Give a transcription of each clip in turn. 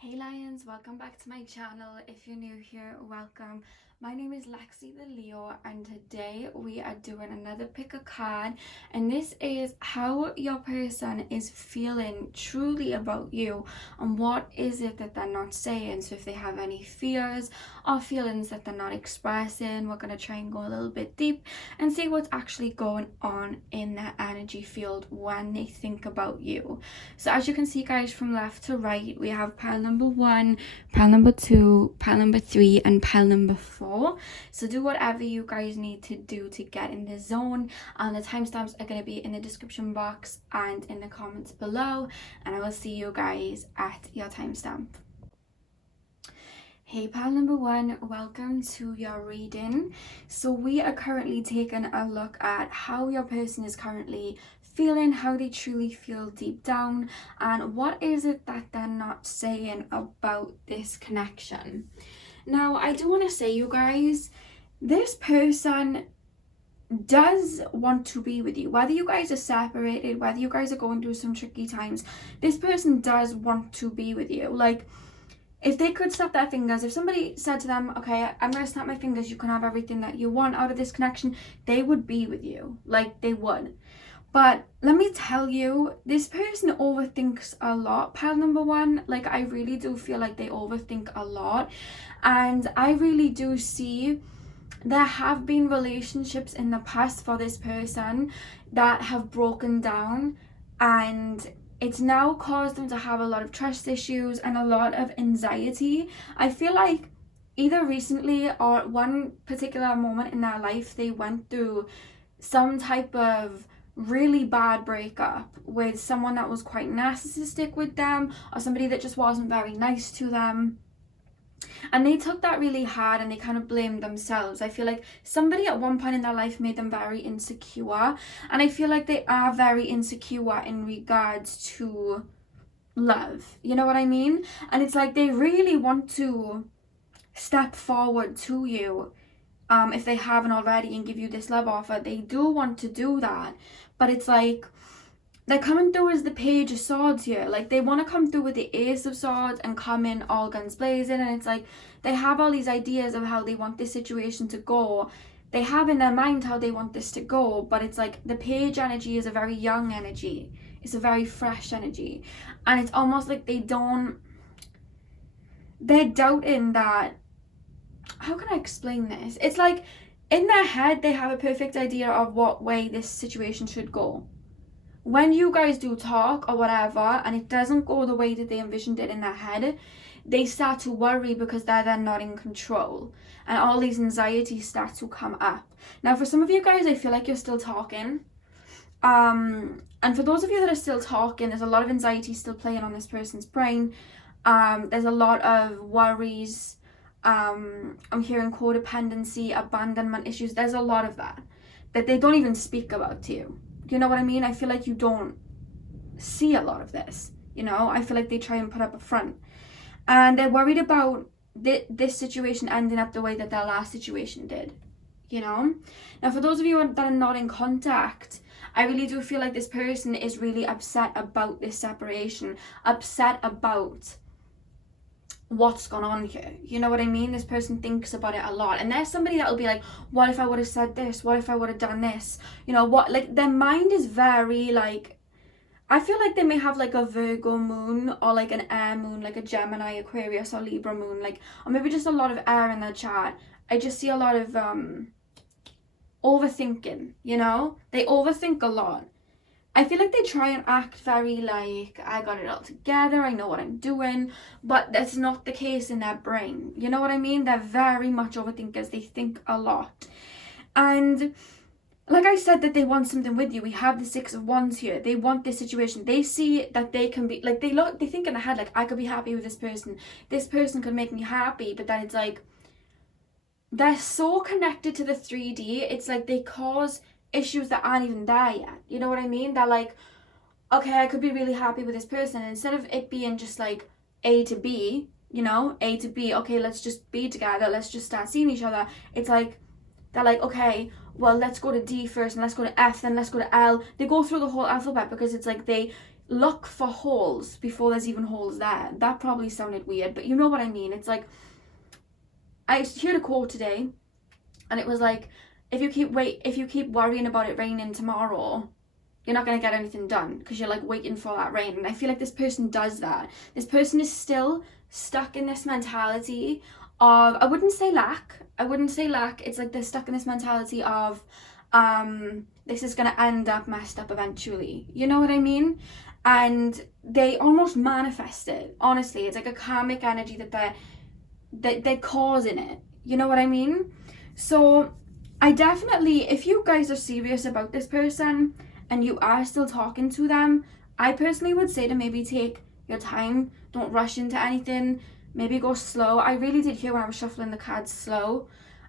Hey Lions, welcome back to my channel. If you're new here, welcome. My name is Lexi The Leo and today we are doing another pick a card, and this is how your person is feeling truly about you and what is it that they're not saying. So if they have any fears or feelings that they're not expressing, we're going to try and go a little bit deep and see what's actually going on in their energy field when they think about you. So as you can see guys, from left to right we have pile number 1, pile number 2, pile number 3 and pile number 4. So do whatever you guys need to do to get in the zone, and the timestamps are going to be in the description box and in the comments below, and I will see you guys at your timestamp. Hey pile number 1, welcome to your reading. So we are currently taking a look at how your person is currently feeling, how they truly feel deep down, and what is it that they're not saying about this connection. Now I do want to say, you guys, this person does want to be with you. Whether you guys are separated, whether you guys are going through some tricky times, this person does want to be with you. Like, if they could snap their fingers, if somebody said to them, okay, I'm going to snap my fingers, you can have everything that you want out of this connection, they would be with you. Like, they would. But let me tell you, this person overthinks a lot, pile number 1. Like, I really do feel like they overthink a lot. And I really do see there have been relationships in the past for this person that have broken down, and it's now caused them to have a lot of trust issues and a lot of anxiety. I feel like either recently or at one particular moment in their life, they went through some type of really bad breakup with someone that was quite narcissistic with them, or somebody that just wasn't very nice to them. And they took that really hard and they kind of blamed themselves. I feel like somebody at one point in their life made them very insecure, and I feel like they are very insecure in regards to love, you know what I mean? And it's like they really want to step forward to you, if they haven't already, and give you this love offer. They do want to do that, but it's like they're coming through as the Page of Swords here. Like, they want to come through with the Ace of Swords and come in all guns blazing, and it's like they have all these ideas of how they want this situation to go. They have in their mind how they want this to go, but it's like the Page energy is a very young energy. It's a very fresh energy, and it's almost like they're doubting that. How can I explain this? It's like in their head they have a perfect idea of what way this situation should go. When you guys do talk or whatever and it doesn't go the way that they envisioned it in their head, they start to worry because they're then not in control, and all these anxieties start to come up. Now for some of you guys, I feel like you're still talking, and for those of you that are still talking, there's a lot of anxiety still playing on this person's brain. There's a lot of worries. I'm hearing codependency, abandonment issues. There's a lot of that they don't even speak about to you. You know what I mean? I feel like you don't see a lot of this, you know? I feel like they try and put up a front. And they're worried about this situation ending up the way that their last situation did, you know? Now, for those of you that are not in contact, I really do feel like this person is really upset about this separation, upset about what's gone on here. You know what I mean? This person thinks about it a lot, and there's somebody that'll be like, what if I would have said this? What if I would have done this? You know what? Like, their mind is very, like, I feel like they may have like a Virgo moon or like an air moon, like a Gemini, Aquarius or Libra moon, like, or maybe just a lot of air in their chart. I just see a lot of overthinking, you know? They overthink a lot. I feel like they try and act very like, I got it all together, I know what I'm doing, but that's not the case in their brain. You know what I mean? They're very much overthinkers. They think a lot. And like I said, that they want something with you. We have the Six of Wands here. They want this situation. They see that they can be, like, they think in their head, like, I could be happy with this person. This person could make me happy, but then it's like, they're so connected to the 3D, it's like they cause issues that aren't even there yet. You know what I mean? They're like, okay, I could be really happy with this person, and instead of it being just like A to B, you know, A to B, okay, let's just be together, let's just start seeing each other. It's like, they're like, okay, well, let's go to D first, and let's go to F, then let's go to L. They go through the whole alphabet because it's like they look for holes before there's even holes there. That probably sounded weird, but you know what I mean. It's like, I heard a quote today, and it was like, if you keep worrying about it raining tomorrow, you're not going to get anything done because you're like waiting for that rain. And I feel like this person does that. This person is still stuck in this mentality of, I wouldn't say lack. It's like they're stuck in this mentality of, this is going to end up messed up eventually. You know what I mean? And they almost manifest it. Honestly, it's like a karmic energy that they're causing it. You know what I mean? So I definitely, if you guys are serious about this person and you are still talking to them, I personally would say to maybe take your time. Don't rush into anything. Maybe go slow. I really did hear when I was shuffling the cards slow.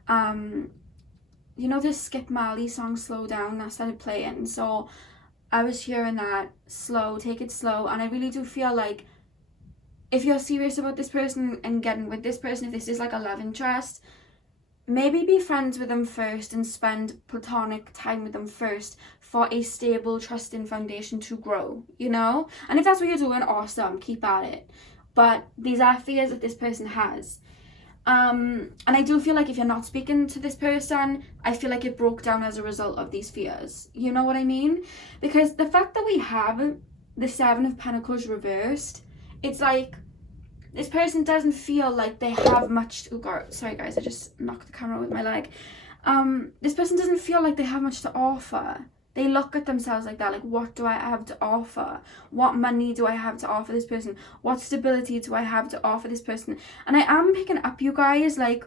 You know this Skip Marley song, Slow Down, that started playing. So I was hearing that slow, take it slow. And I really do feel like if you're serious about this person and getting with this person, if this is like a love interest, maybe be friends with them first and spend platonic time with them first for a stable, trusting foundation to grow, you know? And if that's what you're doing, awesome, keep at it. But these are fears that this person has. And I do feel like if you're not speaking to this person, I feel like it broke down as a result of these fears. You know what I mean? Because the fact that we have the Seven of Pentacles reversed, it's like, this person doesn't feel like they have much to... Oh God, sorry guys, I just knocked the camera with my leg. This person doesn't feel like they have much to offer. They look at themselves like that, like, what do I have to offer? What money do I have to offer this person? What stability do I have to offer this person? And I am picking up, you guys, like,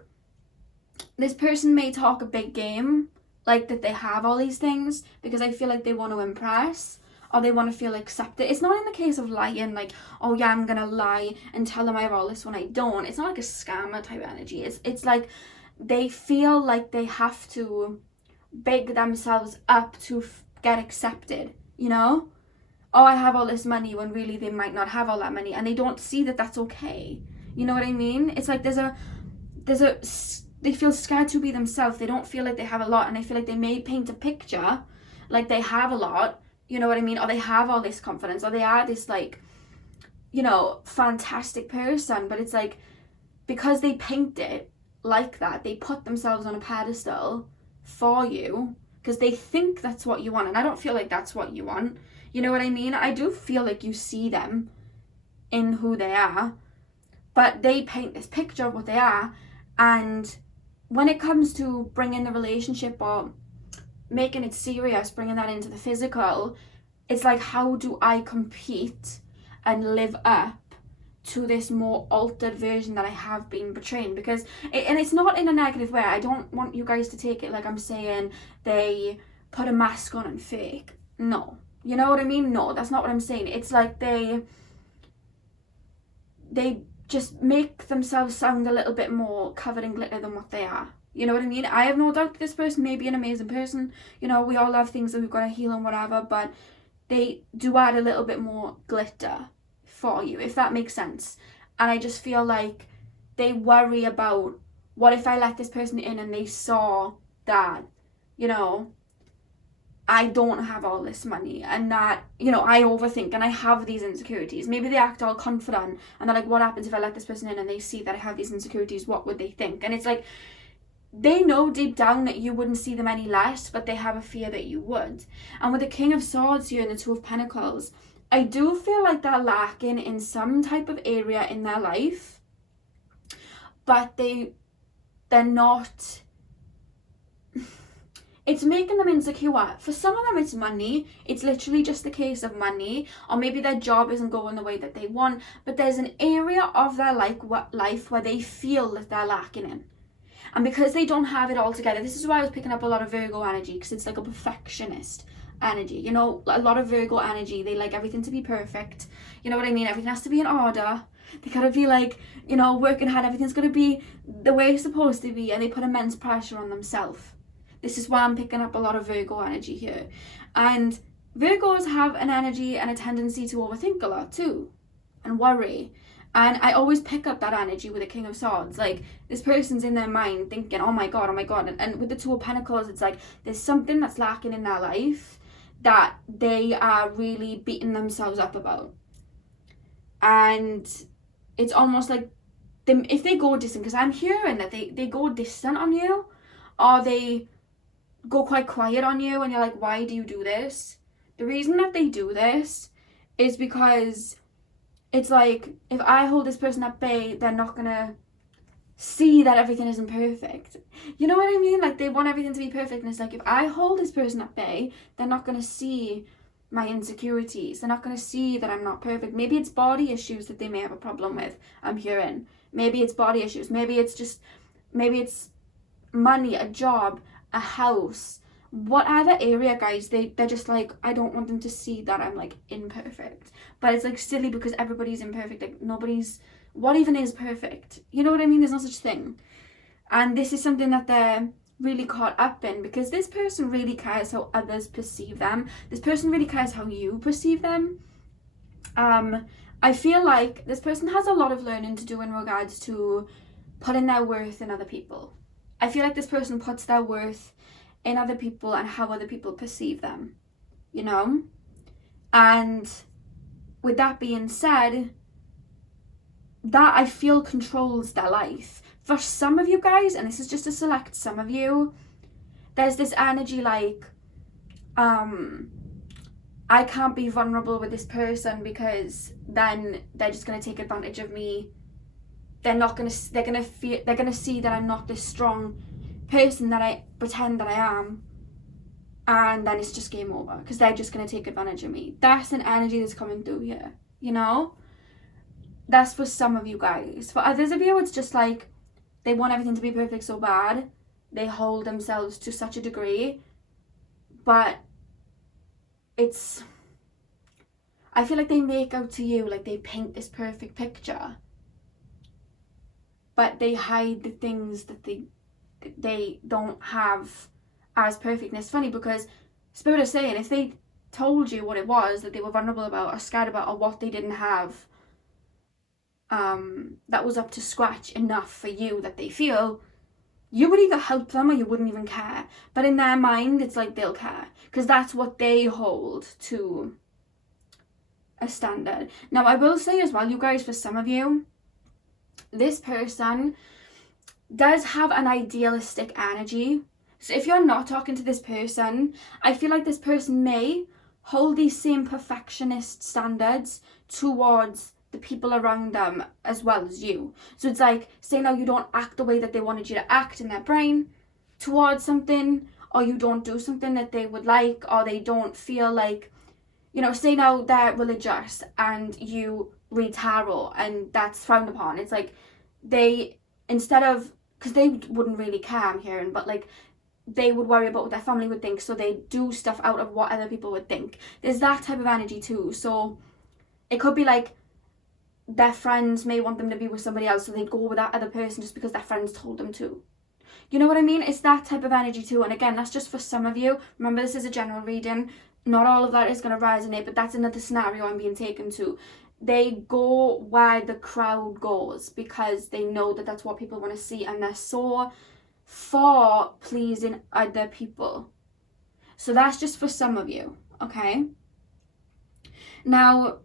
this person may talk a big game, like that they have all these things, because I feel like they want to impress, or they want to feel accepted. It's not in the case of lying, like, oh yeah, I'm gonna lie and tell them I have all this when I don't. It's not like a scammer type energy. It's like they feel like they have to big themselves up to get accepted, you know? Oh, I have all this money, when really they might not have all that money, and they don't see that that's okay. You know what I mean? It's like they feel scared to be themselves. They don't feel like they have a lot, and I feel like they may paint a picture like they have a lot. You know what I mean? Or they have all this confidence, or they are this, like, you know, fantastic person. But it's like, because they paint it like that, they put themselves on a pedestal for you because they think that's what you want. And I don't feel like that's what you want. You know what I mean? I do feel like you see them in who they are, but they paint this picture of what they are. And when it comes to bringing the relationship or making it serious, bringing that into the physical, it's like, how do I compete and live up to this more altered version that I have been portraying? Because and it's not in a negative way. I don't want you guys to take it like I'm saying they put a mask on and fake. No, you know what I mean? No, that's not what I'm saying. It's like they just make themselves sound a little bit more covered in glitter than what they are. You know what I mean? I have no doubt that this person may be an amazing person. You know, we all have things that we've got to heal and whatever, but they do add a little bit more glitter for you, if that makes sense. And I just feel like they worry about, what if I let this person in and they saw that, you know, I don't have all this money, and that, you know, I overthink and I have these insecurities. Maybe they act all confident and they're like, what happens if I let this person in and they see that I have these insecurities? What would they think? And it's like, they know deep down that you wouldn't see them any less, but they have a fear that you would. And with the King of Swords here and the Two of Pentacles, I do feel like they're lacking in some type of area in their life, but they're not... It's making them insecure. For some of them, it's money. It's literally just the case of money. Or maybe their job isn't going the way that they want, but there's an area of their life where they feel that they're lacking in. And because they don't have it all together, this is why I was picking up a lot of Virgo energy, because it's like a perfectionist energy. You know, a lot of Virgo energy, they like everything to be perfect. You know what I mean? Everything has to be in order. They gotta be like, you know, working hard. Everything's gotta be the way it's supposed to be. And they put immense pressure on themselves. This is why I'm picking up a lot of Virgo energy here. And Virgos have an energy and a tendency to overthink a lot too. And worry. And I always pick up that energy with the King of Swords. Like, this person's in their mind thinking, oh my God, oh my God. And with the Two of Pentacles, it's like, there's something that's lacking in their life that they are really beating themselves up about. And it's almost like if they go distant, because I'm hearing that they go distant on you, or they go quite quiet on you, and you're like, why do you do this? The reason that they do this is because it's like, if I hold this person at bay, they're not gonna see that everything isn't perfect. You know what I mean? Like, they want everything to be perfect, and it's like, if I hold this person at bay, they're not gonna see my insecurities. They're not gonna see that I'm not perfect. Maybe it's body issues that they may have a problem with, I'm hearing. Maybe it's body issues. Maybe it's money, a job, a house, whatever area, guys. They're just like, I don't want them to see that I'm like imperfect. But it's like silly, because everybody's imperfect. Like, nobody's, what even is perfect? You know what I mean? There's no such thing. And this is something that they're really caught up in, because this person really cares how others perceive them. This person really cares how you perceive them. I feel like this person has a lot of learning to do in regards to putting their worth in other people. I feel like this person puts their worth in other people and how other people perceive them, you know? And with that being said, that I feel controls their life. For some of you guys, and this is just a select some of you, there's this energy like, I can't be vulnerable with this person, because then they're just going to take advantage of me. They're going to see that I'm not this strong person that I pretend that I am, and then it's just game over, because they're just going to take advantage of me. That's an energy that's coming through here, you know? That's for some of you guys. For others of you, it's just like, they want everything to be perfect so bad. They hold themselves to such a degree, but I feel like they make out to you like they paint this perfect picture, but they hide the things that they don't have as perfect. And it's funny, because Spirit is saying, if they told you what it was that they were vulnerable about or scared about, or what they didn't have, that was up to scratch enough for you that they feel, you would either help them or you wouldn't even care. But in their mind, it's like they'll care, because that's what they hold to a standard. Now, I will say as well, you guys, for some of you, this person does have an idealistic energy. So if you're not talking to this person, I feel like this person may hold these same perfectionist standards towards the people around them as well as you. So it's like, say now you don't act the way that they wanted you to act in their brain towards something, or you don't do something that they would like, or they don't feel like, you know, say now they're religious and you read tarot and that's frowned upon. It's like, they, instead of, because they wouldn't really care, I'm hearing, but like, they would worry about what their family would think, so they do stuff out of what other people would think. There's that type of energy too. So it could be like, their friends may want them to be with somebody else, so they'd go with that other person just because their friends told them to. You know what I mean? It's that type of energy too. And again, that's just for some of you. Remember, this is a general reading. Not all of that is going to resonate, but that's another scenario I'm being taken to. They go where the crowd goes, because they know that that's what people want to see, and they're so for pleasing other people. So that's just for some of you, okay? Now,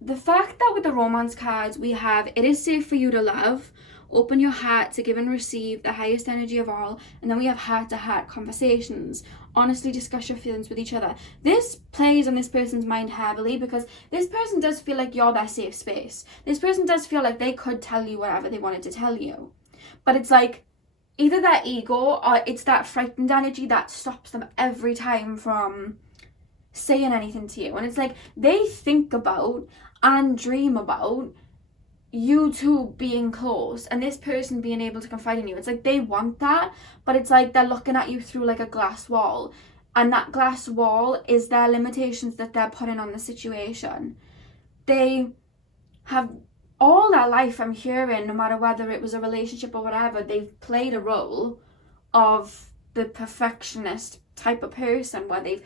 the fact that with the romance cards we have, it is safe for you to love, open your heart to give and receive the highest energy of all, and then we have heart-to-heart conversations, honestly discuss your feelings with each other. This plays on this person's mind heavily, because this person does feel like you're their safe space. This person does feel like they could tell you whatever they wanted to tell you, but it's like, either their ego, or it's that frightened energy that stops them every time from saying anything to you. And it's like, they think about and dream about you two being close and this person being able to confide in you. It's like they want that, but it's like they're looking at you through like a glass wall, and that glass wall is their limitations that they're putting on the situation. They have all their life, I'm hearing, no matter whether it was a relationship or whatever, they've played a role of the perfectionist type of person, where they've,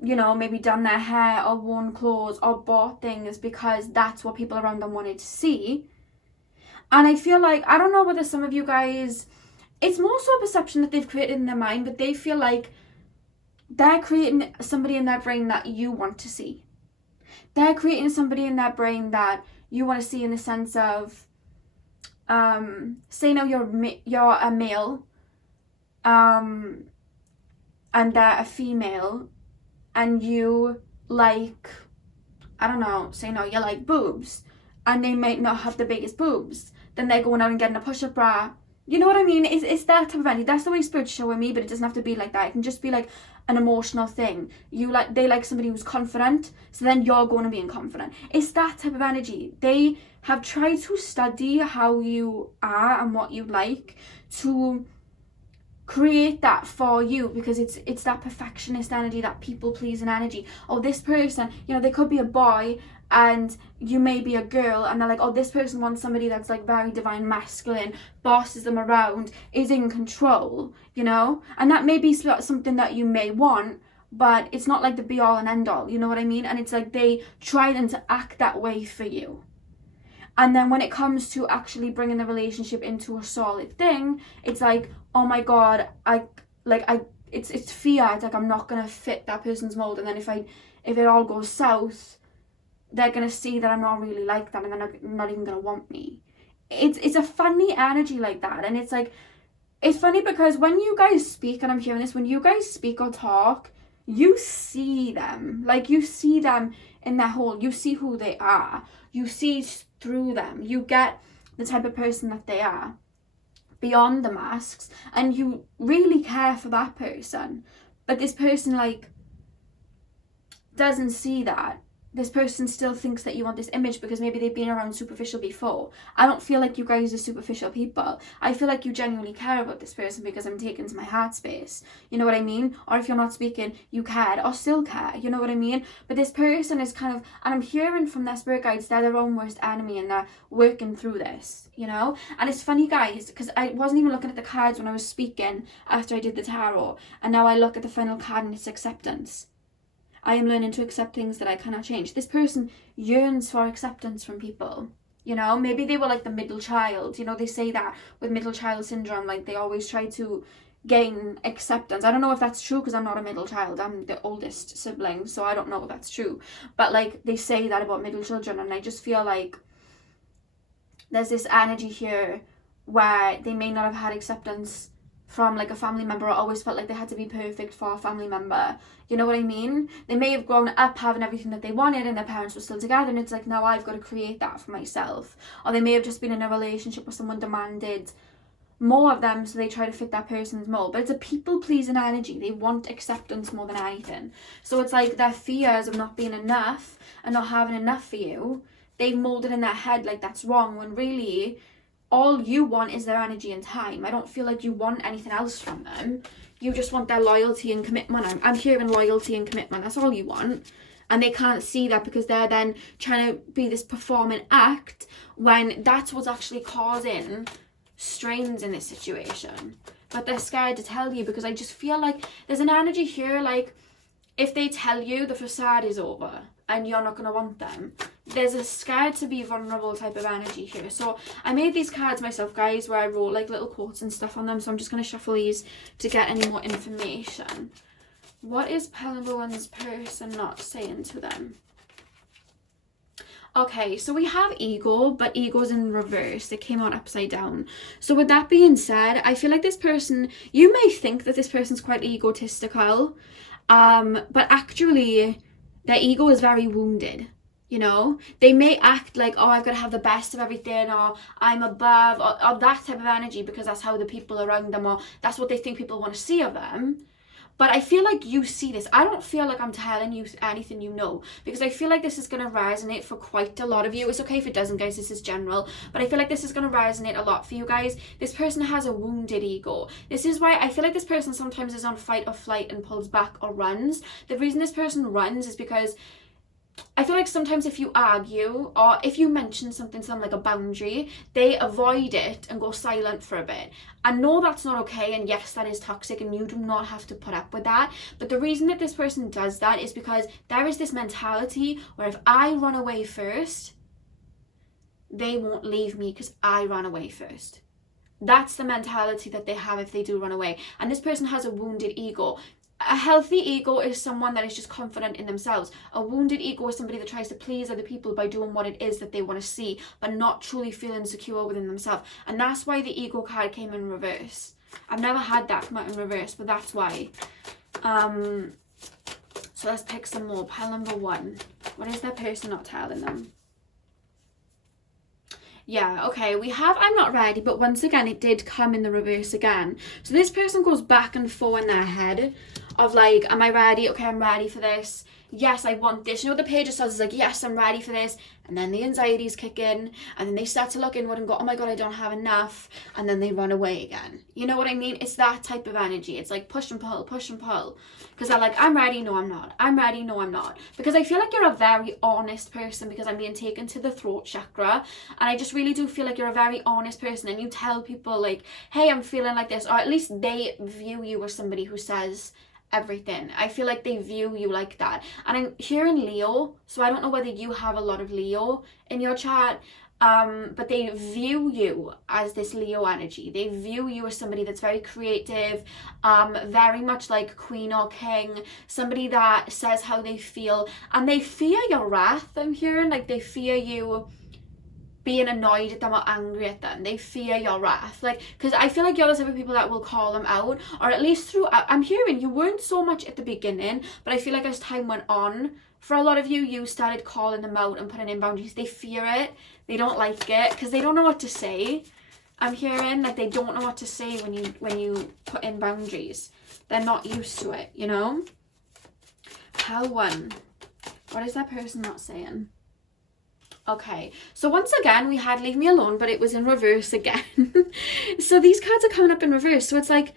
you know, maybe done their hair or worn clothes or bought things because that's what people around them wanted to see. And I feel like, I don't know whether some of you guys, it's more so a perception that they've created in their mind, but they feel like they're creating somebody in their brain that you want to see. They're creating somebody in their brain that you want to see, in the sense of, say now you're a male, and they're a female, and you like, I don't know, say now you like boobs, and they might not have the biggest boobs, then they're going out and getting a push-up bra. You know what I mean? It's that type of energy. That's the way Spirit's showing me, but it doesn't have to be like that. It can just be like an emotional thing. They like somebody who's confident, so then you're going to be confident. It's that type of energy. They have tried to study how you are and what you like to create that for you, because it's that perfectionist energy, that people pleasing energy. Oh, this person, you know, they could be a boy and you may be a girl, and they're like, oh, this person wants somebody that's like very divine masculine, bosses them around, is in control, you know. And that may be something that you may want, but it's not like the be all and end all, you know what I mean? And it's like they try then to act that way for you. And then when it comes to actually bringing the relationship into a solid thing, it's like, oh my god, it's fear. It's like, I'm not gonna fit that person's mold, and then if it all goes south, they're gonna see that I'm not really like that, and they're not even gonna want me. It's a funny energy like that, and it's like, it's funny because when you guys speak, and I'm hearing this, when you guys speak or talk, you see them, like you see them in their whole, you see who they are, you see through them, you get the type of person that they are beyond the masks, and you really care for that person. But this person like doesn't see that. This person still thinks that you want this image because maybe they've been around superficial before. I don't feel like you guys are superficial people. I feel like you genuinely care about this person because I'm taken to my heart space. You know what I mean? Or if you're not speaking, you cared or still care. You know what I mean? But this person is kind of, and I'm hearing from their spirit guides, they're their own worst enemy and they're working through this, you know? And it's funny, guys, because I wasn't even looking at the cards when I was speaking after I did the tarot. And now I look at the final card and it's acceptance. I am learning to accept things that I cannot change. This person yearns for acceptance from people. You know, maybe they were like the middle child. You know, they say that with middle child syndrome, like they always try to gain acceptance. I don't know if that's true because I'm not a middle child. I'm the oldest sibling, so I don't know if that's true. But like they say that about middle children, and I just feel like there's this energy here where they may not have had acceptance from like a family member, or always felt like they had to be perfect for a family member. You know what I mean? They may have grown up having everything that they wanted and their parents were still together, and it's like, now I've got to create that for myself. Or they may have just been in a relationship where someone demanded more of them, so they try to fit that person's mold. But it's a people pleasing energy. They want acceptance more than anything. So it's like their fears of not being enough and not having enough for you, they've molded in their head like that's wrong, when really all you want is their energy and time. I don't feel like you want anything else from them. You just want their loyalty and commitment. I'm hearing loyalty and commitment. That's all you want. And they can't see that because they're then trying to be this performing act, when that's what's actually causing strains in this situation. But they're scared to tell you, because I just feel like there's an energy here, like if they tell you, the facade is over and you're not going to want them. There's a scared to be vulnerable type of energy here. So I made these cards myself, guys, where I wrote like little quotes and stuff on them. So I'm just going to shuffle these to get any more information. What is Pellenbowen's person not saying to them? Okay, so we have ego, but ego's in reverse. It came out upside down. So with that being said, I feel like this person, you may think that this person's quite egotistical, but actually their ego is very wounded. You know, they may act like, oh, I've got to have the best of everything, or I'm above, or that type of energy, because that's how the people around them, or that's what they think people want to see of them. But I feel like you see this. I don't feel like I'm telling you anything you know, because I feel like this is going to resonate for quite a lot of you. It's okay if it doesn't, guys. This is general. But I feel like this is going to resonate a lot for you guys. This person has a wounded ego. This is why I feel like this person sometimes is on fight or flight and pulls back or runs. The reason this person runs is because I feel like sometimes if you argue or if you mention something to them, like a boundary, they avoid it and go silent for a bit. I know that's not okay, and yes, that is toxic, and you do not have to put up with that. But the reason that this person does that is because there is this mentality where if I run away first, they won't leave me because I ran away first. That's the mentality that they have if they do run away. And this person has a wounded ego. A healthy ego is someone that is just confident in themselves. A wounded ego is somebody that tries to please other people by doing what it is that they want to see, but not truly feeling secure within themselves. And that's why the ego card came in reverse. I've never had that come out in reverse, but that's why. So let's pick some more. Pile number 1. What is that person not telling them? Yeah, okay, we have I'm not ready, but once again, it did come in the reverse again. So this person goes back and forth in their head of like, am I ready? Okay, I'm ready for this. Yes, I want this. You know what the page says is like, yes, I'm ready for this. And then the anxieties kick in, and then they start to look inward and go, oh my God, I don't have enough. And then they run away again. You know what I mean? It's that type of energy. It's like push and pull, push and pull. Because they're like, I'm ready, no, I'm not. I'm ready, no, I'm not. Because I feel like you're a very honest person, because I'm being taken to the throat chakra. And I just really do feel like you're a very honest person, and you tell people like, hey, I'm feeling like this. Or at least they view you as somebody who says everything. I feel like they view you like that. And I'm hearing Leo, so I don't know whether you have a lot of Leo in your chart, but they view you as this Leo energy. They view you as somebody that's very creative, very much like queen or king, somebody that says how they feel, and they fear your wrath. I'm hearing like they fear you being annoyed at them or angry at them. They fear your wrath, like, because I feel like you're the type of people that will call them out, or at least through, I'm hearing you weren't so much at the beginning, but I feel like as time went on, for a lot of you, you started calling them out and putting in boundaries. They fear it, they don't like it, because they don't know what to say. I'm hearing like they don't know what to say when you put in boundaries. They're not used to it, you know. Pile 1. What is that person not saying? Okay, so once again, we had leave me alone, but it was in reverse again. So these cards are coming up in reverse. So it's like,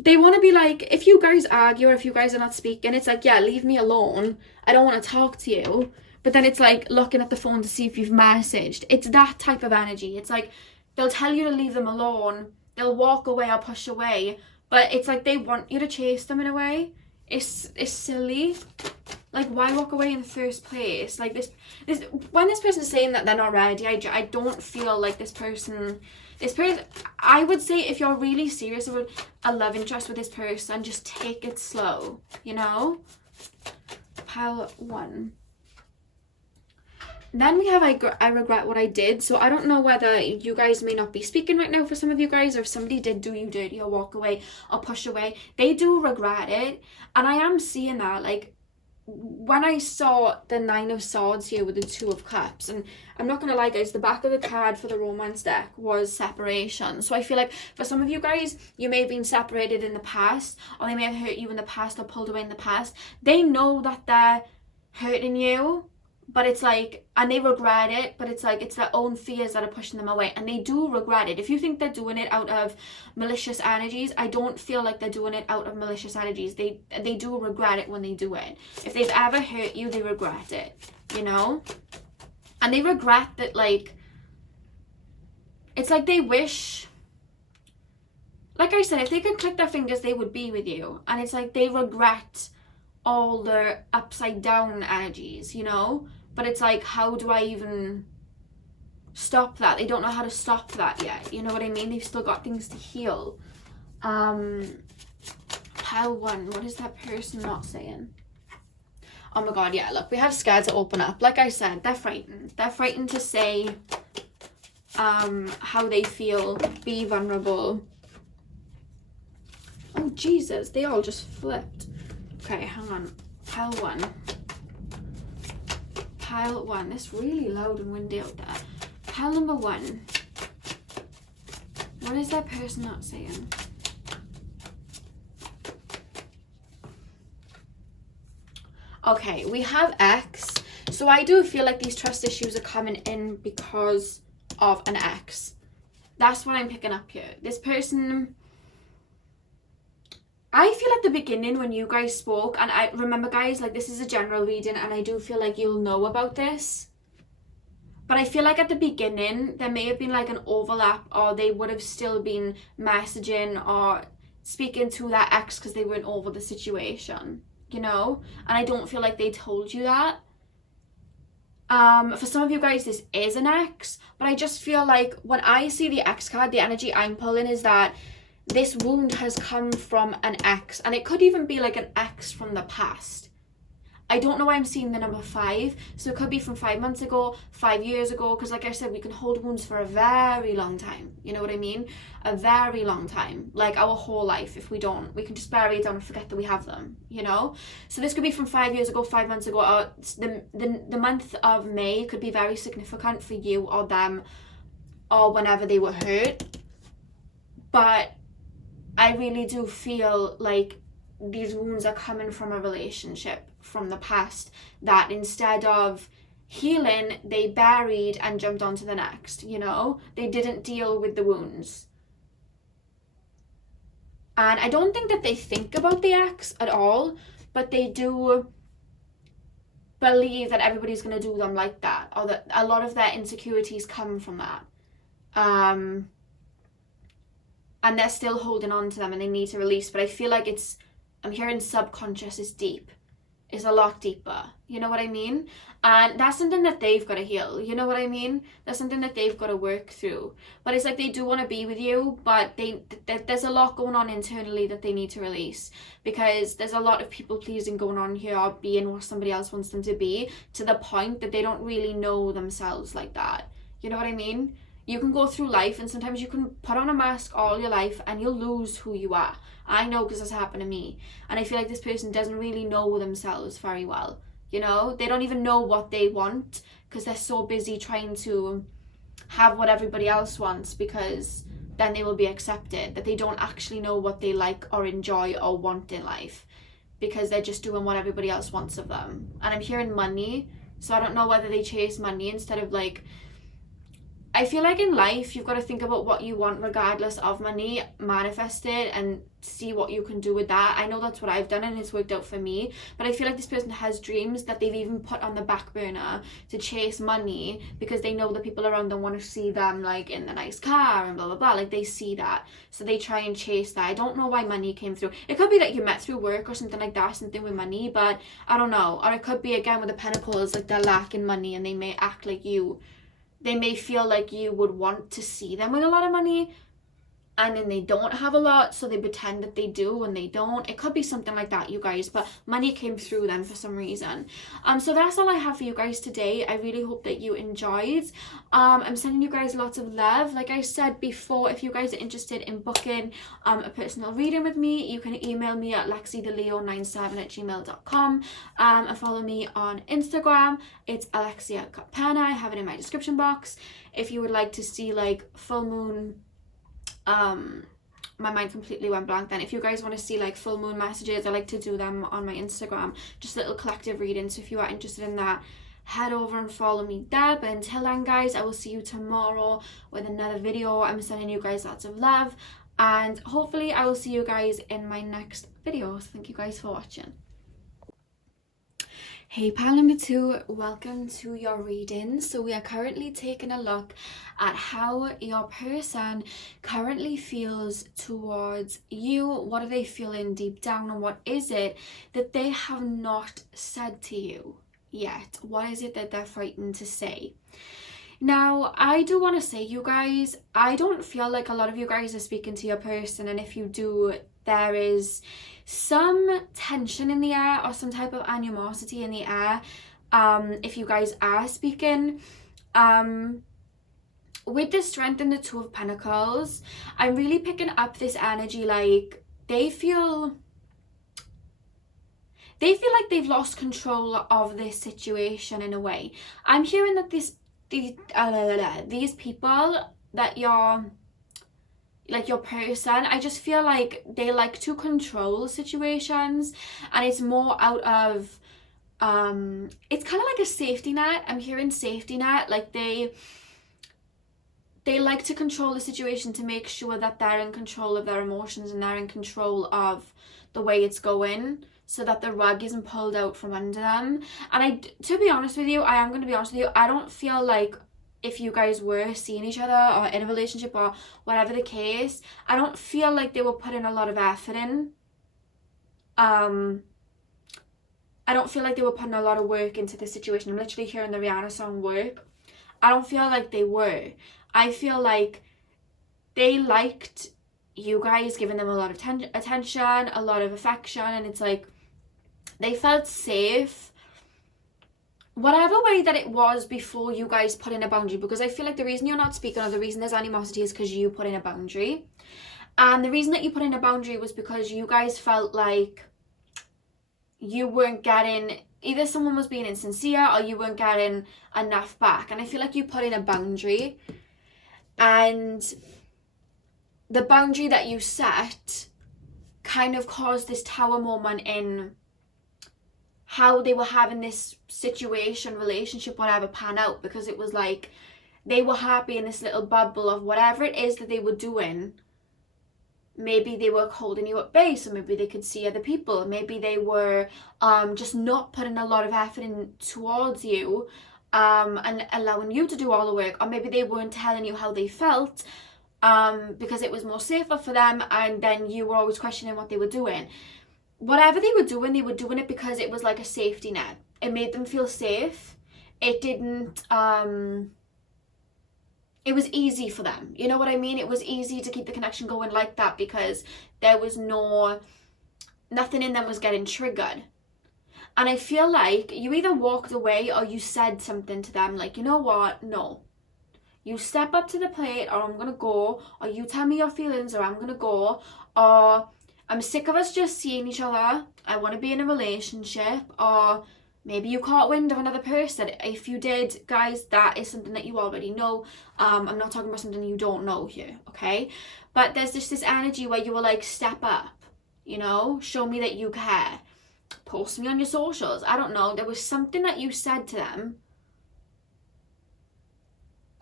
they want to be like, if you guys argue or if you guys are not speaking, it's like, yeah, leave me alone. I don't want to talk to you. But then it's like looking at the phone to see if you've messaged. It's that type of energy. It's like, they'll tell you to leave them alone. They'll walk away or push away. But it's like they want you to chase them in a way. It's silly. Like, why walk away in the first place? Like, this when this person's saying that they're not ready, I don't feel like this person, I would say if you're really serious about a love interest with this person, just take it slow, you know? Pile 1. Then we have I regret what I did. So I don't know whether you guys may not be speaking right now for some of you guys, or if somebody did do you dirty or walk away or push away, they do regret it. And I am seeing that, like, when I saw the 9 of Swords here with the 2 of Cups, and I'm not gonna lie guys, the back of the card for the romance deck was separation. So I feel like for some of you guys, you may have been separated in the past, or they may have hurt you in the past or pulled away in the past. They know that they're hurting you, but it's like, and they regret it, but it's like, it's their own fears that are pushing them away, and they do regret it. If you think they're doing it out of malicious energies, I don't feel like they're doing it out of malicious energies. They do regret it when they do it. If they've ever hurt you, they regret it, you know? And they regret that, like, it's like they wish, like I said, if they could click their fingers, they would be with you. And it's like they regret all the upside down energies, you know? But it's like, how do I even stop that? They don't know how to stop that yet, you know what I mean? They've still got things to heal. Pile 1, what is that person not saying? Oh my God, yeah, look, we have scared to open up. Like I said, they're frightened. They're frightened to say how they feel, be vulnerable. Oh Jesus, they all just flipped. Okay, hang on. Pile 1. Pile 1. It's really loud and windy out there. Pile number 1. What is that person not saying? Okay, we have X. So I do feel like these trust issues are coming in because of an X. That's what I'm picking up here. This person, I feel at the beginning when you guys spoke, and I remember guys, like, this is a general reading and I do feel like you'll know about this, but I feel like at the beginning there may have been like an overlap, or they would have still been messaging or speaking to that ex because they weren't over the situation, you know? And I don't feel like they told you that. For some of you guys this is an ex, but I just feel like when I see the X card, the energy I'm pulling is that this wound has come from an ex, and it could even be like an ex from the past. I don't know why I'm seeing the number 5, so it could be from 5 months ago, 5 years ago, because like I said, we can hold wounds for a very long time, you know what I mean? A very long time, like our whole life. If we don't, we can just bury it down and forget that we have them, you know? So this could be from 5 years ago, 5 months ago, or the month of May could be very significant for you or them, or whenever they were hurt. But I really do feel like these wounds are coming from a relationship from the past that instead of healing, they buried and jumped on to the next, you know? They didn't deal with the wounds. And I don't think that they think about the ex at all, but they do believe that everybody's going to do them like that, or that a lot of their insecurities come from that. And they're still holding on to them and they need to release. But I feel like I'm hearing subconscious is deep. It's a lot deeper. You know what I mean? And that's something that they've got to heal. You know what I mean? That's something that they've got to work through. But it's like they do want to be with you, but there's a lot going on internally that they need to release. Because there's a lot of people pleasing going on here, or being what somebody else wants them to be, to the point that they don't really know themselves like that. You know what I mean? You can go through life and sometimes you can put on a mask all your life and you'll lose who you are. I know, because this happened to me. And I feel like this person doesn't really know themselves very well. You know, they don't even know what they want because they're so busy trying to have what everybody else wants, because then they will be accepted, that they don't actually know what they like or enjoy or want in life, because they're just doing what everybody else wants of them. And I'm hearing money, so I don't know whether they chase money instead of like, I feel like in life, you've got to think about what you want regardless of money, manifest it and see what you can do with that. I know that's what I've done and it's worked out for me, but I feel like this person has dreams that they've even put on the back burner to chase money because they know the people around them want to see them like in the nice car and blah, blah, blah. Like they see that. So they try and chase that. I don't know why money came through. It could be that you met through work or something like that, something with money, but I don't know. Or it could be again with the pentacles, like they're lacking money and they may act like you. They may feel like you would want to see them with a lot of money, and then they don't have a lot, so they pretend that they do when they don't. It could be something like that, you guys, but money came through them for some reason. So that's all I have for you guys today. I really hope that you enjoyed. I'm sending you guys lots of love. Like I said before, if you guys are interested in booking a personal reading with me, you can email me at lexitheleo97@gmail.com, and follow me on Instagram. It's Alexia. I have it in my description box. If you would like to see like full moon, my mind completely went blank then. If you guys want to see like full moon messages, I like to do them on my Instagram, just little collective readings. So if you are interested in that, head over and follow me there. But until then, guys, I will see you tomorrow with another video. I'm sending you guys lots of love, and hopefully I will see you guys in my next video. So thank you guys for watching. Hey pal number 2, welcome to your reading. So we are currently taking a look at how your person currently feels towards you. What are they feeling deep down, and what is it that they have not said to you yet? What is it that they're frightened to say? Now, I do want to say, you guys, I don't feel like a lot of you guys are speaking to your person, and if you do, there is some tension in the air or some type of animosity in the air. If you guys are speaking, with the Strength and the Two of Pentacles, I'm really picking up this energy like they feel like they've lost control of this situation in a way. I'm hearing that these people that you're like your person, I just feel like they like to control situations, and it's more out of it's kind of like a safety net. I'm hearing safety net, like they like to control the situation to make sure that they're in control of their emotions and they're in control of the way it's going, so that the rug isn't pulled out from under them. And to be honest with you, I am going to be honest with you, I don't feel like if you guys were seeing each other or in a relationship or whatever the case, I don't feel like they were putting a lot of effort in. I don't feel like they were putting a lot of work into the situation. I'm literally hearing the Rihanna song Work. I don't feel like they were. I feel like they liked you guys giving them a lot of attention, a lot of affection, and it's like they felt safe whatever way that it was before you guys put in a boundary, because I feel like the reason you're not speaking or the reason there's animosity is because you put in a boundary. And the reason that you put in a boundary was because you guys felt like you weren't getting, either someone was being insincere or you weren't getting enough back. And I feel like you put in a boundary, and the boundary that you set kind of caused this tower moment in how they were having this situation, relationship, whatever, pan out, because it was like they were happy in this little bubble of whatever it is that they were doing. Maybe they were holding you at bay, so maybe they could see other people. Maybe they were just not putting a lot of effort in towards you, and allowing you to do all the work. Or maybe they weren't telling you how they felt, because it was more safer for them, and then you were always questioning what they were doing. Whatever they were doing it because it was like a safety net. It made them feel safe. It didn't, it was easy for them. You know what I mean? It was easy to keep the connection going like that because there was nothing in them was getting triggered. And I feel like you either walked away or you said something to them like, you know what? No. You step up to the plate, or I'm going to go, or you tell me your feelings, or I'm going to go, or I'm sick of us just seeing each other. I want to be in a relationship. Or maybe you caught wind of another person. If you did, guys, that is something that you already know. I'm not talking about something you don't know here, okay? But there's just this energy where you were like, step up, you know? Show me that you care. Post me on your socials. I don't know. There was something that you said to them,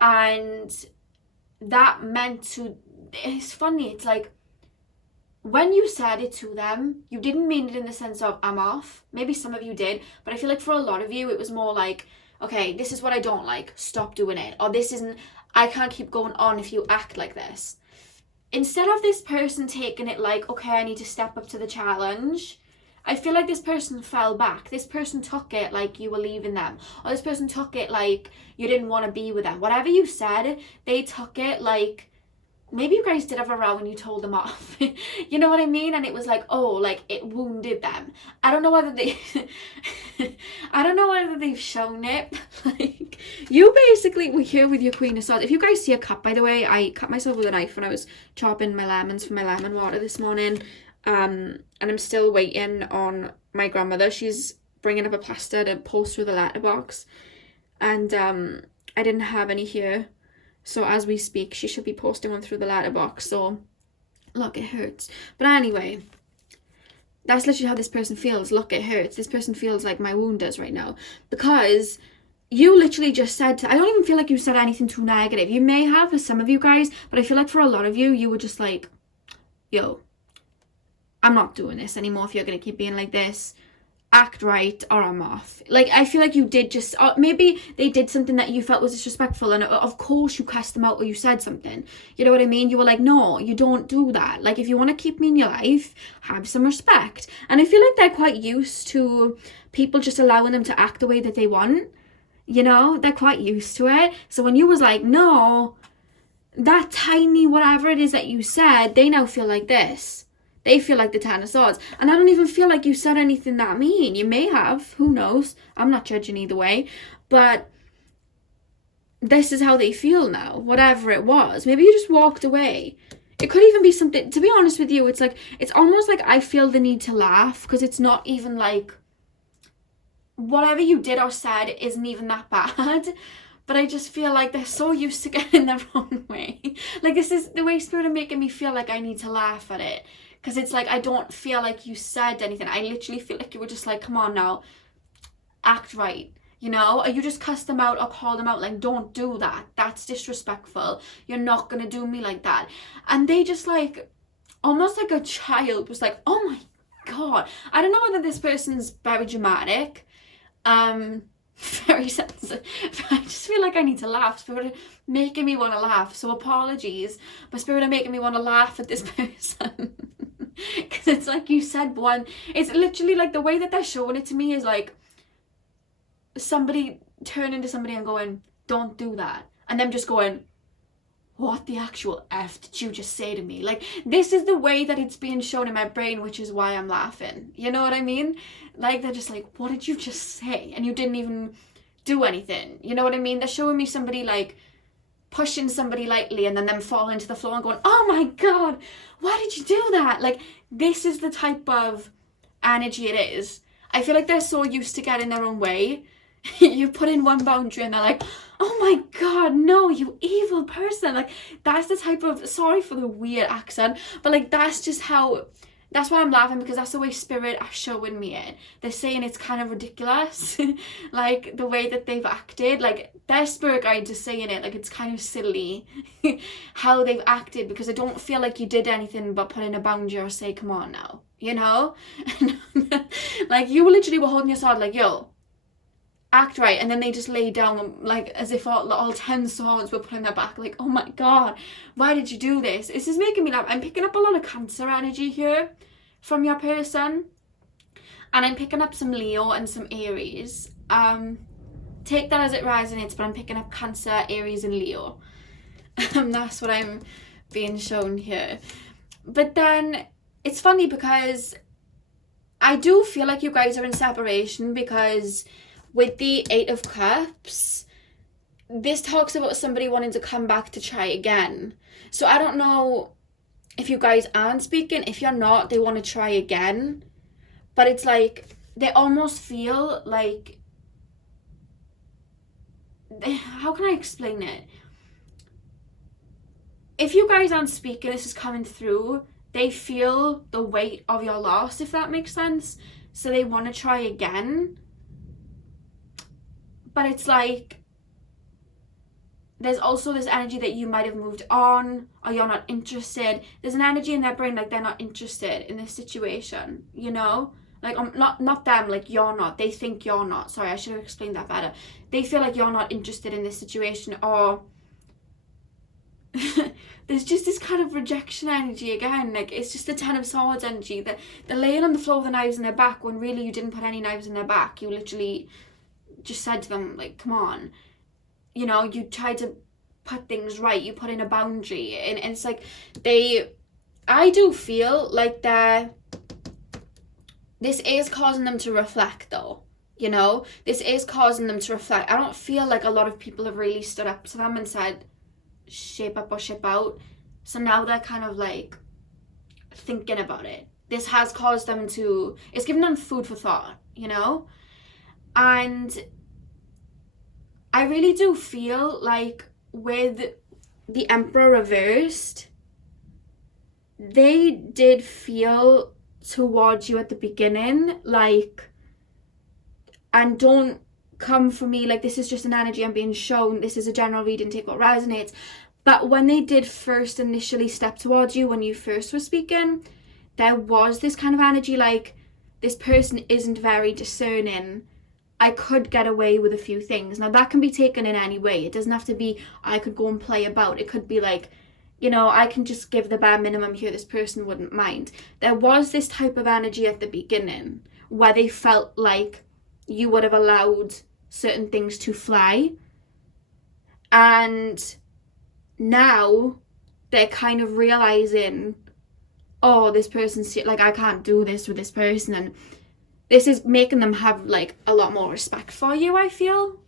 and that meant to... It's funny. It's like, when you said it to them, you didn't mean it in the sense of, I'm off. Maybe some of you did, but I feel like for a lot of you, it was more like, okay, this is what I don't like, stop doing it. Or this isn't, I can't keep going on if you act like this. Instead of this person taking it like, okay, I need to step up to the challenge, I feel like this person fell back. This person took it like you were leaving them. Or this person took it like you didn't want to be with them. Whatever you said, they took it like, maybe you guys did have a row and you told them off. You know what I mean? And it was like, oh, like it wounded them. I don't know whether they I don't know whether they've shown it. Like, you basically were here with your Queen of Swords. If you guys see a cut, by the way, I cut myself with a knife when I was chopping my lemons for my lemon water this morning. And I'm still waiting on my grandmother. She's bringing up a plaster to post through the letterbox. And I didn't have any here. So as we speak, she should be posting one through the letterbox. So, look, it hurts. But anyway, that's literally how this person feels. Look, it hurts. This person feels like my wound does right now. Because you literally just said I don't even feel like you said anything too negative. You may have for some of you guys, but I feel like for a lot of you, you were just like, yo, I'm not doing this anymore if you're going to keep being like this. Act right or I'm off. Like, I feel like you did just, maybe they did something that you felt was disrespectful, and of course you cussed them out or you said something. You know what I mean? You were like, no, you don't do that. Like, if you want to keep me in your life, have some respect. And I feel like they're quite used to people just allowing them to act the way that they want. You know, they're quite used to it. So when you was like, no, that tiny whatever it is that you said, they now feel like this. They feel like the Ten of Swords. And I don't even feel like you said anything that mean. You may have. Who knows? I'm not judging either way. But this is how they feel now. Whatever it was. Maybe you just walked away. It could even be something... To be honest with you, it's like... It's almost like I feel the need to laugh. Because it's not even like... Whatever you did or said isn't even that bad. But I just feel like they're so used to getting the wrong way. Like, this is the way Spirit are making me feel like I need to laugh at it. Because it's like, I don't feel like you said anything. I literally feel like you were just like, come on now, act right. You know, or you just cuss them out or call them out, like, don't do that. That's disrespectful. You're not going to do me like that. And they just like, almost like a child was like, oh my God. I don't know whether this person's very dramatic, very sensitive. I just feel like I need to laugh. Spirit are making me want to laugh. So apologies, but Spirit are making me want to laugh at this person. Because it's like you said one, it's literally like the way that they're showing it to me is like somebody turning to somebody and going, don't do that, and them just going, what the actual F did you just say to me? Like, this is the way that it's being shown in my brain, which is why I'm laughing. You know what I mean? Like, they're just like, what did you just say? And you didn't even do anything. You know what I mean? They're showing me somebody, like, pushing somebody lightly and then them falling to the floor and going, oh my God, why did you do that? Like, this is the type of energy it is. I feel like they're so used to getting their own way. You put in one boundary and they're like, oh my God, no, you evil person. Like, that's the type of, sorry for the weird accent, but like, that's just how, that's why I'm laughing, because that's the way spirit are showing me it. They're saying it's kind of ridiculous, like the way that they've acted. Like, their spirit guides are saying it, like, it's kind of silly how they've acted, because I don't feel like you did anything but put in a boundary or say, come on now, you know? Like, you literally were holding your sword like, yo, act right, and then they just lay down like as if all 10 swords were put in their back. Like, oh my God, why did you do this? This is making me laugh. I'm picking up a lot of Cancer energy here from your person, and I'm picking up some Leo and some Aries. Take that as it resonates, but I'm picking up Cancer, Aries and Leo. That's what I'm being shown here. But then it's funny because I do feel like you guys are in separation, because with the 8 of Cups, this talks about somebody wanting to come back to try again. So I don't know if you guys aren't speaking. If you're not, they want to try again. But it's like, they almost feel like, how can I explain it? If you guys aren't speaking, this is coming through, they feel the weight of your loss, if that makes sense. So they want to try again. But it's like, there's also this energy that you might have moved on, or you're not interested. There's an energy in their brain like they're not interested in this situation, you know? Like, not them, like you're not. They think you're not. Sorry, I should have explained that better. They feel like you're not interested in this situation, or there's just this kind of rejection energy again. Like, it's just the 10 of Swords energy. That they're laying on the floor with the knives in their back when really you didn't put any knives in their back. You literally just said to them, like, come on, you know, you tried to put things right, you put in a boundary, and it's like, I do feel like this is causing them to reflect though, you know, this is causing them to reflect. I don't feel like a lot of people have really stood up to them and said, shape up or ship out. So now they're kind of like thinking about it. This has caused them to, it's given them food for thought, you know? And I really do feel like with the Emperor reversed, they did feel towards you at the beginning, like, and don't come for me, like, this is just an energy I'm being shown, this is a general reading, take what resonates. But when they did first initially step towards you, when you first were speaking, there was this kind of energy like, this person isn't very discerning, I could get away with a few things. Now, that can be taken in any way. It doesn't have to be, I could go and play about. It could be like, you know, I can just give the bare minimum here, this person wouldn't mind. There was this type of energy at the beginning where they felt like you would have allowed certain things to fly. And now they're kind of realizing, oh, this person's, like, I can't do this with this person. And this is making them have, like, a lot more respect for you, I feel.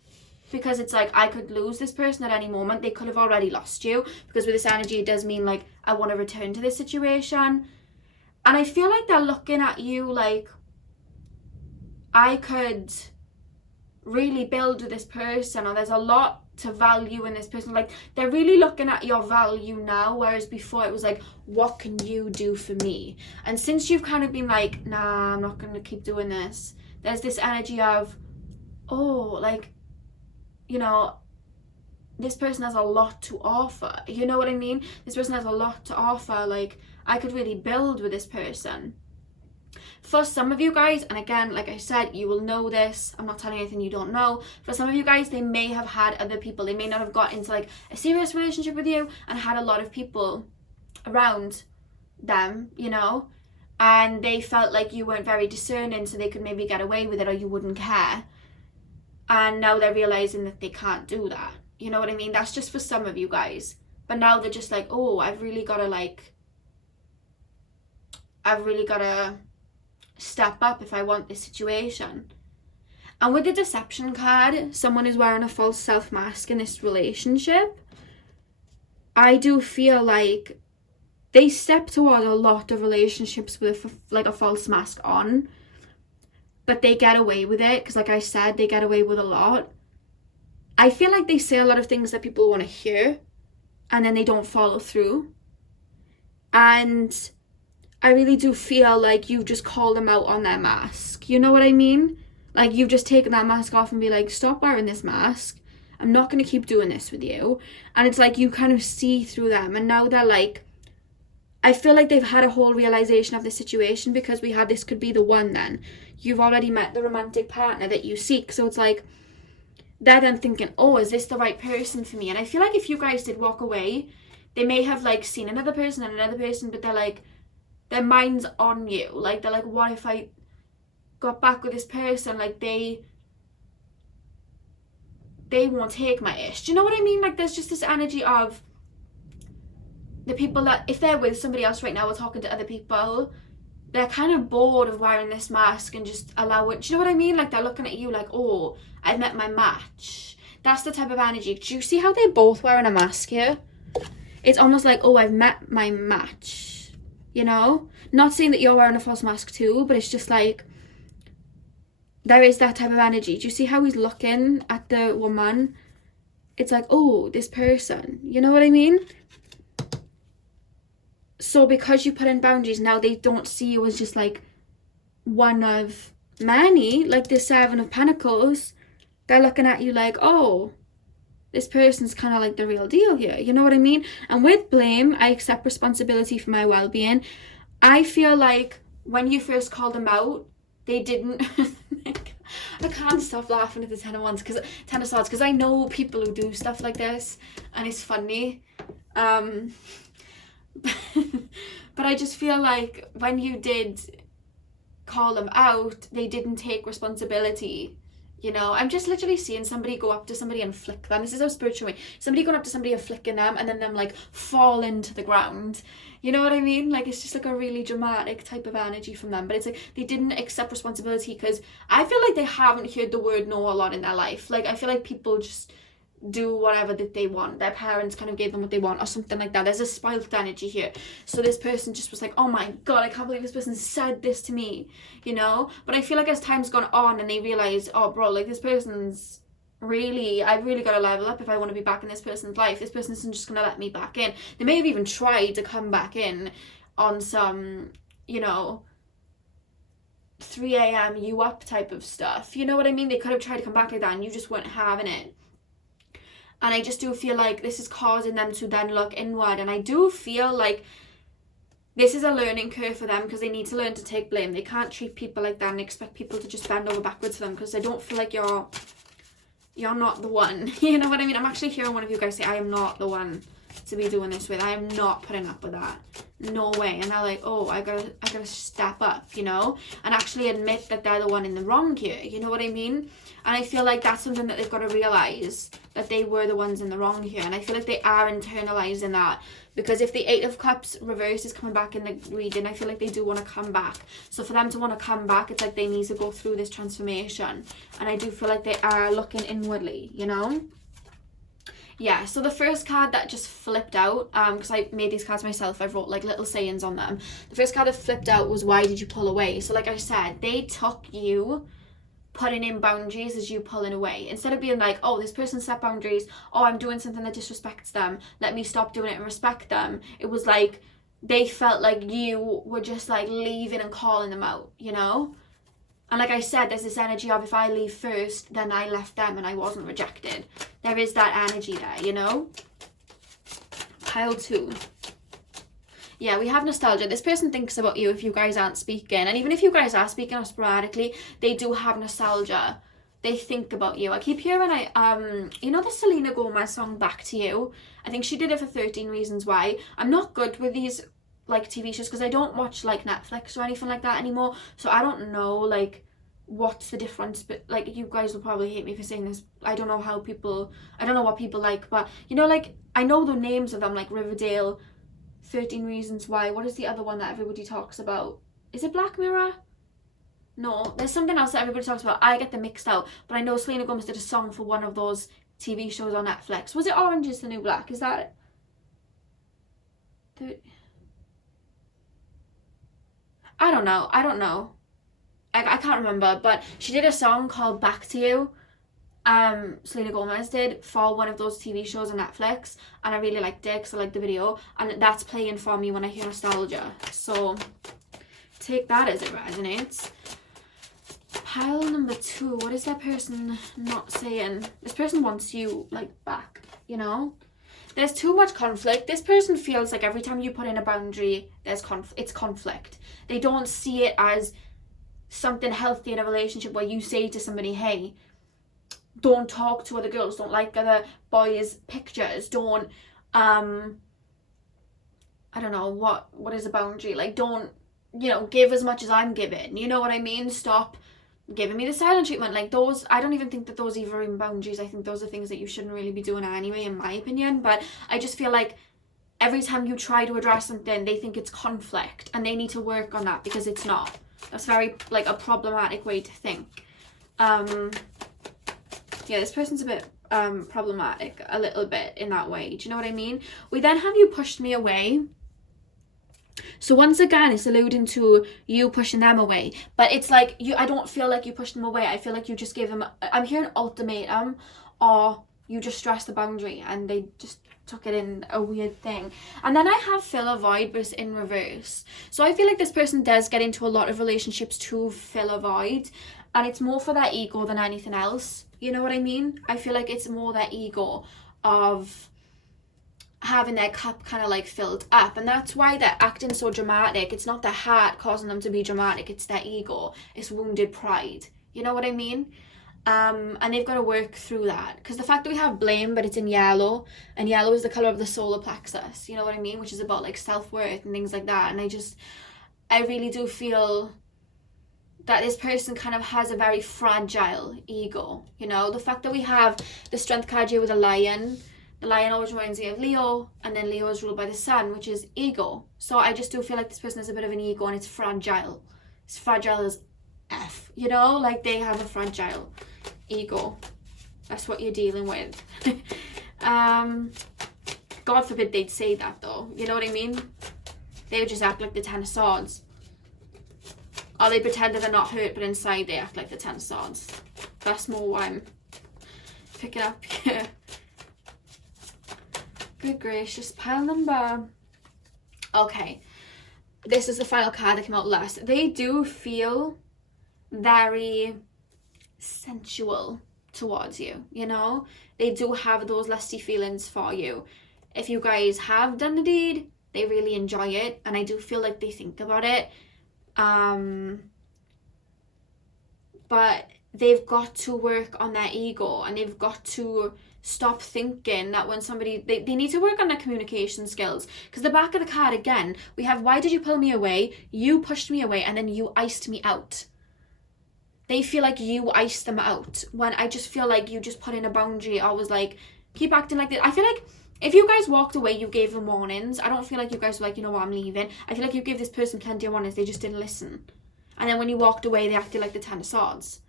Because it's like, I could lose this person at any moment. They could have already lost you. Because with this energy, it does mean, like, I want to return to this situation. And I feel like they're looking at you like, I could really build with this person. Or there's a lot to value in this person. Like, they're really looking at your value now, whereas before it was like, what can you do for me? And since you've kind of been like, nah, I'm not going to keep doing this, there's this energy of, oh, like, you know, this person has a lot to offer, you know what I mean? This person has a lot to offer, like, I could really build with this person. For some of you guys, and again, like I said, you will know this, I'm not telling you anything you don't know. For some of you guys, they may have had other people. They may not have got into, like, a serious relationship with you and had a lot of people around them, you know, and they felt like you weren't very discerning, so they could maybe get away with it, or you wouldn't care. And now they're realizing that they can't do that. You know what I mean? That's just for some of you guys. but now they're just like, oh, I've really got to step up if I want this situation. And with the deception card, someone is wearing a false self mask in this relationship. I do feel like they step toward a lot of relationships with like a false mask on, but they get away with it because, like I said, they get away with a lot. I feel like they say a lot of things that people want to hear, and then they don't follow through. And I really do feel like you just call them out on their mask. You know what I mean? Like, you've just taken that mask off and be like, stop wearing this mask. I'm not going to keep doing this with you. And it's like you kind of see through them. And now they're like, I feel like they've had a whole realization of the situation because we had this could be the one then. You've already met the romantic partner that you seek. So it's like, they're then thinking, oh, is this the right person for me? And I feel like if you guys did walk away, they may have like seen another person and another person, but they're like, their mind's on you. Like, they're like, what if I got back with this person? Like, they won't take my ish. Do you know what I mean? Like, there's just this energy of the people that, if they're with somebody else right now or talking to other people, they're kind of bored of wearing this mask and just allow it. Do you know what I mean? Like, they're looking at you like, oh, I've met my match. That's the type of energy. Do you see how they're both wearing a mask here? It's almost like, oh, I've met my match. You know? Not saying that you're wearing a false mask too, but it's just like, there is that type of energy. Do you see how he's looking at the woman? It's like, oh, this person. You know what I mean? So because you put in boundaries, now they don't see you as just like one of many, like the Seven of Pentacles. They're looking at you like, oh, this person's kind of like the real deal here. You know what I mean? And with blame, I accept responsibility for my well-being. I feel like when you first called them out, they didn't... I can't stop laughing at the Ten of Swords, because I know people who do stuff like this, and it's funny. But I just feel like when you did call them out, they didn't take responsibility. You know, I'm just literally seeing somebody go up to somebody and flick them. This is how spiritual way. Somebody going up to somebody and flicking them, and then them like fall into the ground. You know what I mean? Like, it's just like a really dramatic type of energy from them. But it's like they didn't accept responsibility, because I feel like they haven't heard the word no a lot in their life. Like, I feel like people just do whatever that they want. Their parents kind of gave them what they want or something like that. There's a spoiled energy here. So this person just was like, oh my god, I can't believe this person said this to me, you know? But I feel like as time's gone on and they realize, oh bro, like this person's really, I've really got to level up if I want to be back in this person's life. This person isn't just going to let me back in. They may have even tried to come back in on some, you know, 3 a.m. you up type of stuff. You know what I mean? They could have tried to come back like that and you just weren't having it. And I just do feel like this is causing them to then look inward. And I do feel like this is a learning curve for them, because they need to learn to take blame. They can't treat people like that and expect people to just bend over backwards for them, because they don't feel like you're not the one. You know what I mean? I'm actually hearing one of you guys say, I am not the one to be doing this with. I am not putting up with that. No way. And they're like, oh, I gotta step up, you know, and actually admit that they're the one in the wrong here. You know what I mean? And I feel like that's something that they've got to realize, that they were the ones in the wrong here. And I feel like they are internalizing that, because if the Eight of Cups reverse is coming back in the reading, I feel like they do want to come back. So for them to want to come back, it's like they need to go through this transformation. And I do feel like they are looking inwardly, you know? Yeah, so the first card that just flipped out, because I made these cards myself, I wrote like little sayings on them. The first card that flipped out was, why did you pull away? So like I said, they took you putting in boundaries as you pulling away. Instead of being like, oh, this person set boundaries, oh, I'm doing something that disrespects them, let me stop doing it and respect them. It was like they felt like you were just like leaving and calling them out, you know? And like I said, there's this energy of, if I leave first, then I left them and I wasn't rejected. There is that energy there, you know? Pile 2. Yeah, we have nostalgia. This person thinks about you if you guys aren't speaking. And even if you guys are speaking or sporadically, they do have nostalgia. They think about you. I keep hearing, you know the Selena Gomez song, Back to You? I think she did it for 13 Reasons Why. I'm not good with these like TV shows, because I don't watch like Netflix or anything like that anymore. So I don't know like what's the difference, but like you guys will probably hate me for saying this. I don't know what people like, but you know, like I know the names of them, like Riverdale, 13 Reasons Why. What is the other one that everybody talks about? Is it Black Mirror? No, there's something else that everybody talks about. I get them mixed out. But I know Selena Gomez did a song for one of those TV shows on Netflix. Was it Orange is the New Black? Is that it? I don't know. I can't remember. But she did a song called Back to You. Selena Gomez did for one of those TV shows on Netflix, and I really liked it because I liked the video, and that's playing for me when I hear nostalgia. So take that as it resonates. Pile number 2. What is that person not saying? This person wants you like back, you know? There's too much conflict. This person feels like every time you put in a boundary, it's conflict. They don't see it as something healthy in a relationship where you say to somebody, hey, don't talk to other girls, don't like other boys' pictures, don't I don't know, what is a boundary? Like, don't, give as much as I'm giving, you know what I mean? Stop giving me the silent treatment. Like, those, I don't even think that those are even boundaries. I think those are things that you shouldn't really be doing anyway, in my opinion. But I just feel like every time you try to address something, they think it's conflict, and they need to work on that, because it's not. That's very, like, a problematic way to think. Yeah, this person's a bit problematic, a little bit, in that way. Do you know what I mean? We then have you pushed me away. So once again, it's alluding to you pushing them away. But it's like, I don't feel like you pushed them away. I feel like you just gave them, I'm hearing ultimatum, or you just stressed the boundary and they just took it in a weird thing. And then I have fill a void, but it's in reverse. So I feel like this person does get into a lot of relationships to fill a void, and it's more for their ego than anything else. You know what I mean? I feel like it's more their ego of having their cup kind of like filled up, and that's why they're acting so dramatic. It's not their heart causing them to be dramatic, it's their ego. It's wounded pride. You know what I mean? And they've got to work through that, because the fact that we have blame, but it's in yellow, and yellow is the color of the solar plexus, you know what I mean, which is about like self-worth and things like that. And I really do feel that this person kind of has a very fragile ego. You know, the fact that we have the strength card here with a lion, the lion always reminds me of Leo, and then Leo is ruled by the sun, which is ego. So I just do feel like this person has a bit of an ego, and it's fragile. It's fragile as F, you know, like they have a fragile ego. That's what you're dealing with. God forbid they'd say that, though. You know what I mean? They would just act like the Ten of Swords. Or they pretend that they're not hurt, but inside they act like the Ten of Swords. That's more what I'm picking up here. Good gracious. Pile number... Okay. This is the final card that came out last. They do feel very sensual towards you, you know? They do have those lusty feelings for you. If you guys have done the deed, they really enjoy it, and I do feel like they think about it. But they've got to work on their ego, and they've got to stop thinking that when somebody, they need to work on their communication skills. Because the back of the card, again, we have, why did you pull me away? You pushed me away, and then you iced me out. They feel like you iced them out, when I just feel like you just put in a boundary. I was like, keep acting like this. I feel like if you guys walked away, you gave them warnings. I don't feel like you guys were like, you know what, I'm leaving. I feel like you gave this person plenty of warnings. They just didn't listen. And then when you walked away, they acted like the Ten of Swords.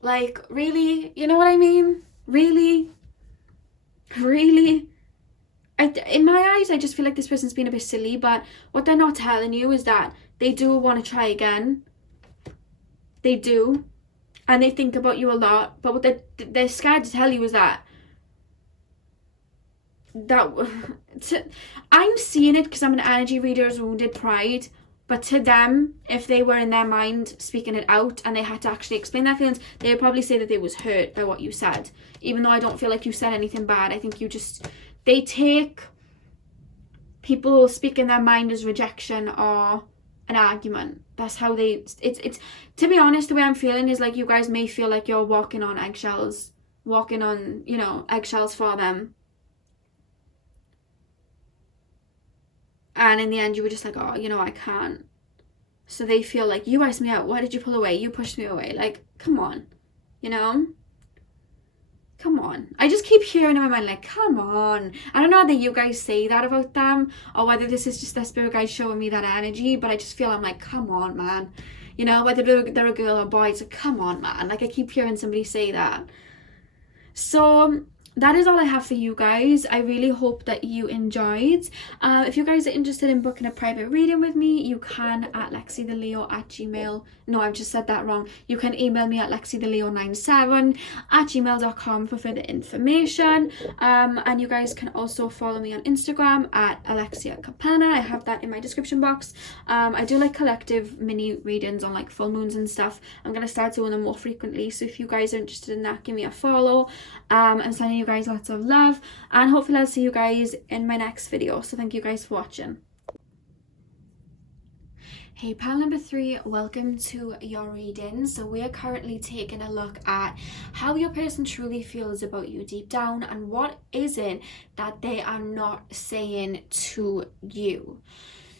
Like, really? You know what I mean? Really? Really? In my eyes, I just feel like this person's been a bit silly, but what they're not telling you is that they do want to try again. They do. And they think about you a lot. But what they're scared to tell you is that I'm seeing it because I'm an energy reader as wounded pride. But to them, if they were in their mind speaking it out and they had to actually explain their feelings, they would probably say that they was hurt by what you said. Even though I don't feel like you said anything bad. I think they take people speaking their mind as rejection or an argument. That's how it's to be honest, the way I'm feeling is like you guys may feel like you're walking on eggshells. Walking on, eggshells for them. And in the end, you were just like, oh, I can't. So they feel like, you iced me out. Why did you pull away? You pushed me away. Like, come on. Come on. I just keep hearing in my mind, like, come on. I don't know whether you guys say that about them or whether this is just their spirit guide showing me that energy, but I just feel I'm like, come on, man. You know, whether they're a girl or boy, it's like, come on, man. Like, I keep hearing somebody say that. So that is all I have for you guys. I really hope that you enjoyed. If you guys are interested in booking a private reading with me, you can at lexitheleo@gmail. No, I've just said that wrong. You can email me at lexitheleo97@gmail.com for further information. And you guys can also follow me on Instagram at Alexia. I have that in my description box. I do like collective mini readings on like full moons and stuff. I'm going to start doing them more frequently. So if you guys are interested in that, give me a follow. I'm sending you guys lots of love, and hopefully I'll see you guys in my next video. So thank you guys for watching. Hey pal number 3, welcome to your reading. So we are currently taking a look at how your person truly feels about you deep down and what is it that they are not saying to you.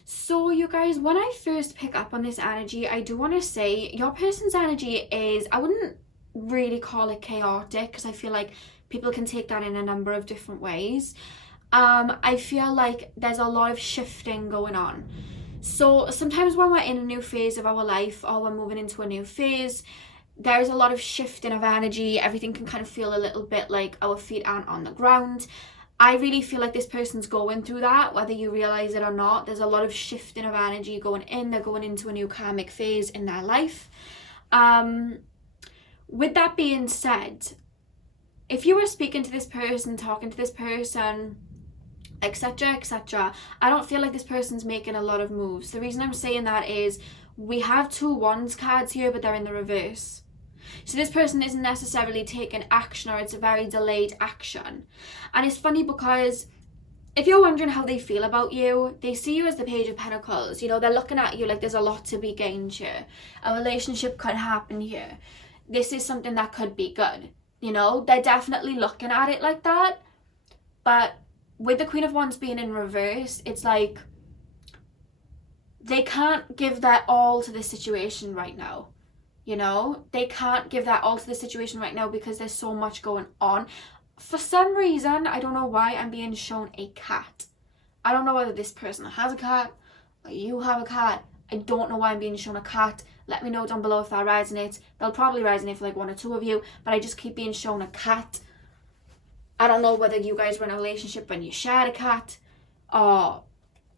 So you guys, when I first pick up on this energy, I do want to say your person's energy is, I wouldn't really call it chaotic because I feel like people can take that in a number of different ways. I feel like there's a lot of shifting going on. So sometimes when we're in a new phase of our life or we're moving into a new phase, there's a lot of shifting of energy. Everything can kind of feel a little bit like our feet aren't on the ground. I really feel like this person's going through that, whether you realize it or not. There's a lot of shifting of energy going in. They're going into a new karmic phase in their life. With that being said, if you were speaking to this person, talking to this person, etc., etc., I don't feel like this person's making a lot of moves. The reason I'm saying that is we have 2 wands cards here, but they're in the reverse. So this person isn't necessarily taking action, or it's a very delayed action. And it's funny because if you're wondering how they feel about you, they see you as the Page of Pentacles. You know, they're looking at you like there's a lot to be gained here. A relationship could happen here. This is something that could be good. You know, they're definitely looking at it like that. But with the Queen of Wands being in reverse, it's like they can't give that all to the situation right now. You know, they can't give that all to the situation right now because there's so much going on. For some reason, I don't know why, I'm being shown a cat. I don't know whether this person has a cat or you have a cat. I don't know why I'm being shown a cat. Let me know down below if that resonates. They'll probably resonate for like 1 or 2 of you, but I just keep being shown a cat. I don't know whether you guys were in a relationship when you shared a cat, or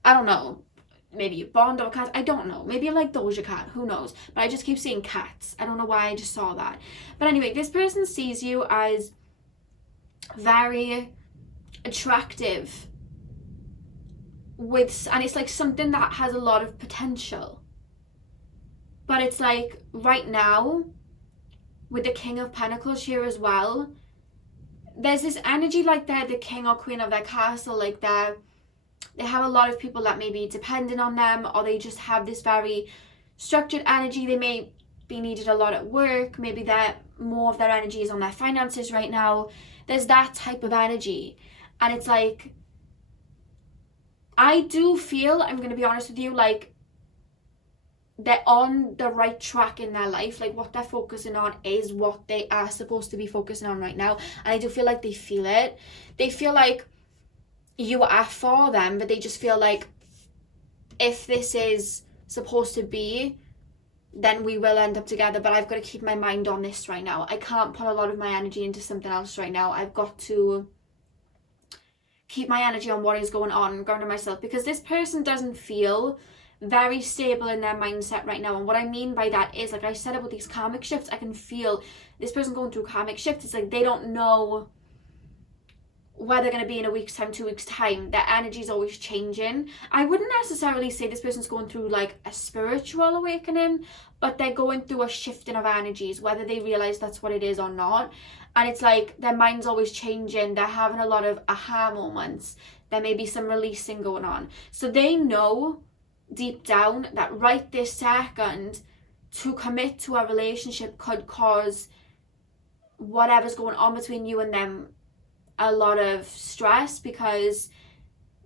I don't know, maybe you bond over cats. I don't know. Maybe you like Doja Cat. Who knows? But I just keep seeing cats. I don't know why I just saw that. But anyway, this person sees you as very attractive and it's like something that has a lot of potential. But it's like right now, with the King of Pentacles here as well, there's this energy like they're the king or queen of their castle, like they have a lot of people that may be dependent on them, or they just have this very structured energy. They may be needed a lot at work. Maybe that more of their energy is on their finances right now. There's that type of energy. And it's like, I do feel, I'm going to be honest with you, like they're on the right track in their life. Like what they're focusing on is what they are supposed to be focusing on right now. And I do feel like they feel it. They feel like you are for them, but they just feel like if this is supposed to be, then we will end up together. But I've got to keep my mind on this right now. I can't put a lot of my energy into something else right now. I've got to keep my energy on what is going on and ground myself, because this person doesn't feel very stable in their mindset right now. And what I mean by that is, like I said about these karmic shifts, I can feel this person going through karmic shifts. It's like they don't know where they're going to be in a week's time, 2 weeks' time. Their energy is always changing. I wouldn't necessarily say this person's going through like a spiritual awakening, but they're going through a shifting of energies, whether they realize that's what it is or not. And it's like their mind's always changing. They're having a lot of aha moments. There may be some releasing going on. So they know deep down that right this second, to commit to a relationship could cause whatever's going on between you and them a lot of stress, because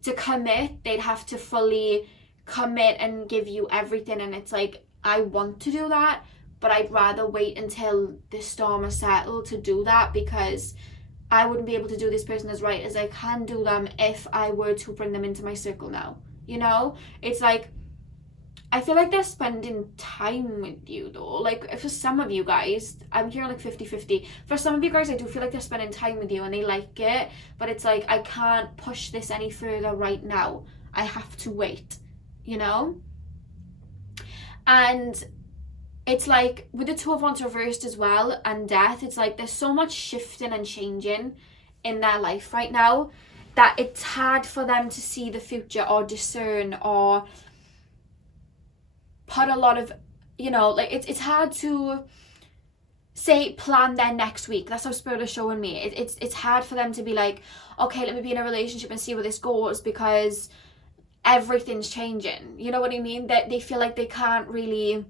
to commit, they'd have to fully commit and give you everything. And it's like, I want to do that, but I'd rather wait until the storm is settled to do that, because I wouldn't be able to do this person as right as I can do them if I were to bring them into my circle now. You know? It's like, I feel like they're spending time with you though. Like, for some of you guys, I'm hearing like 50-50. For some of you guys, I do feel like they're spending time with you and they like it. But it's like, I can't push this any further right now. I have to wait. You know? And it's like, with the Two of Wands reversed as well, and Death, it's like there's so much shifting and changing in their life right now that it's hard for them to see the future or discern or put a lot of, you know, like it's hard to say plan their next week. That's how Spirit is showing me. It's hard for them to be like, okay, let me be in a relationship and see where this goes, because everything's changing. You know what I mean? That they feel like they can't really,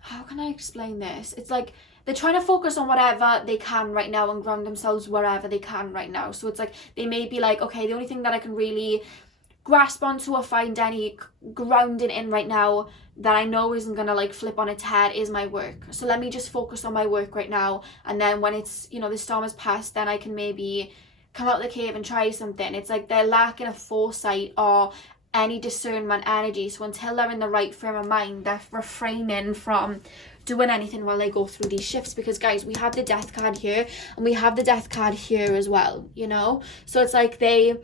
how can I explain this? It's like they're trying to focus on whatever they can right now and ground themselves wherever they can right now. So it's like they may be like, okay, the only thing that I can really grasp onto or find any grounding in right now that I know isn't gonna like flip on its head is my work. So let me just focus on my work right now, and then when it's, you know, the storm has passed, then I can maybe come out of the cave and try something. It's like they're lacking a foresight or any discernment energy. So until they're in the right frame of mind, they're refraining from doing anything while they go through these shifts. Because guys, we have the Death card here and we have the Death card here as well, you know? So it's like they're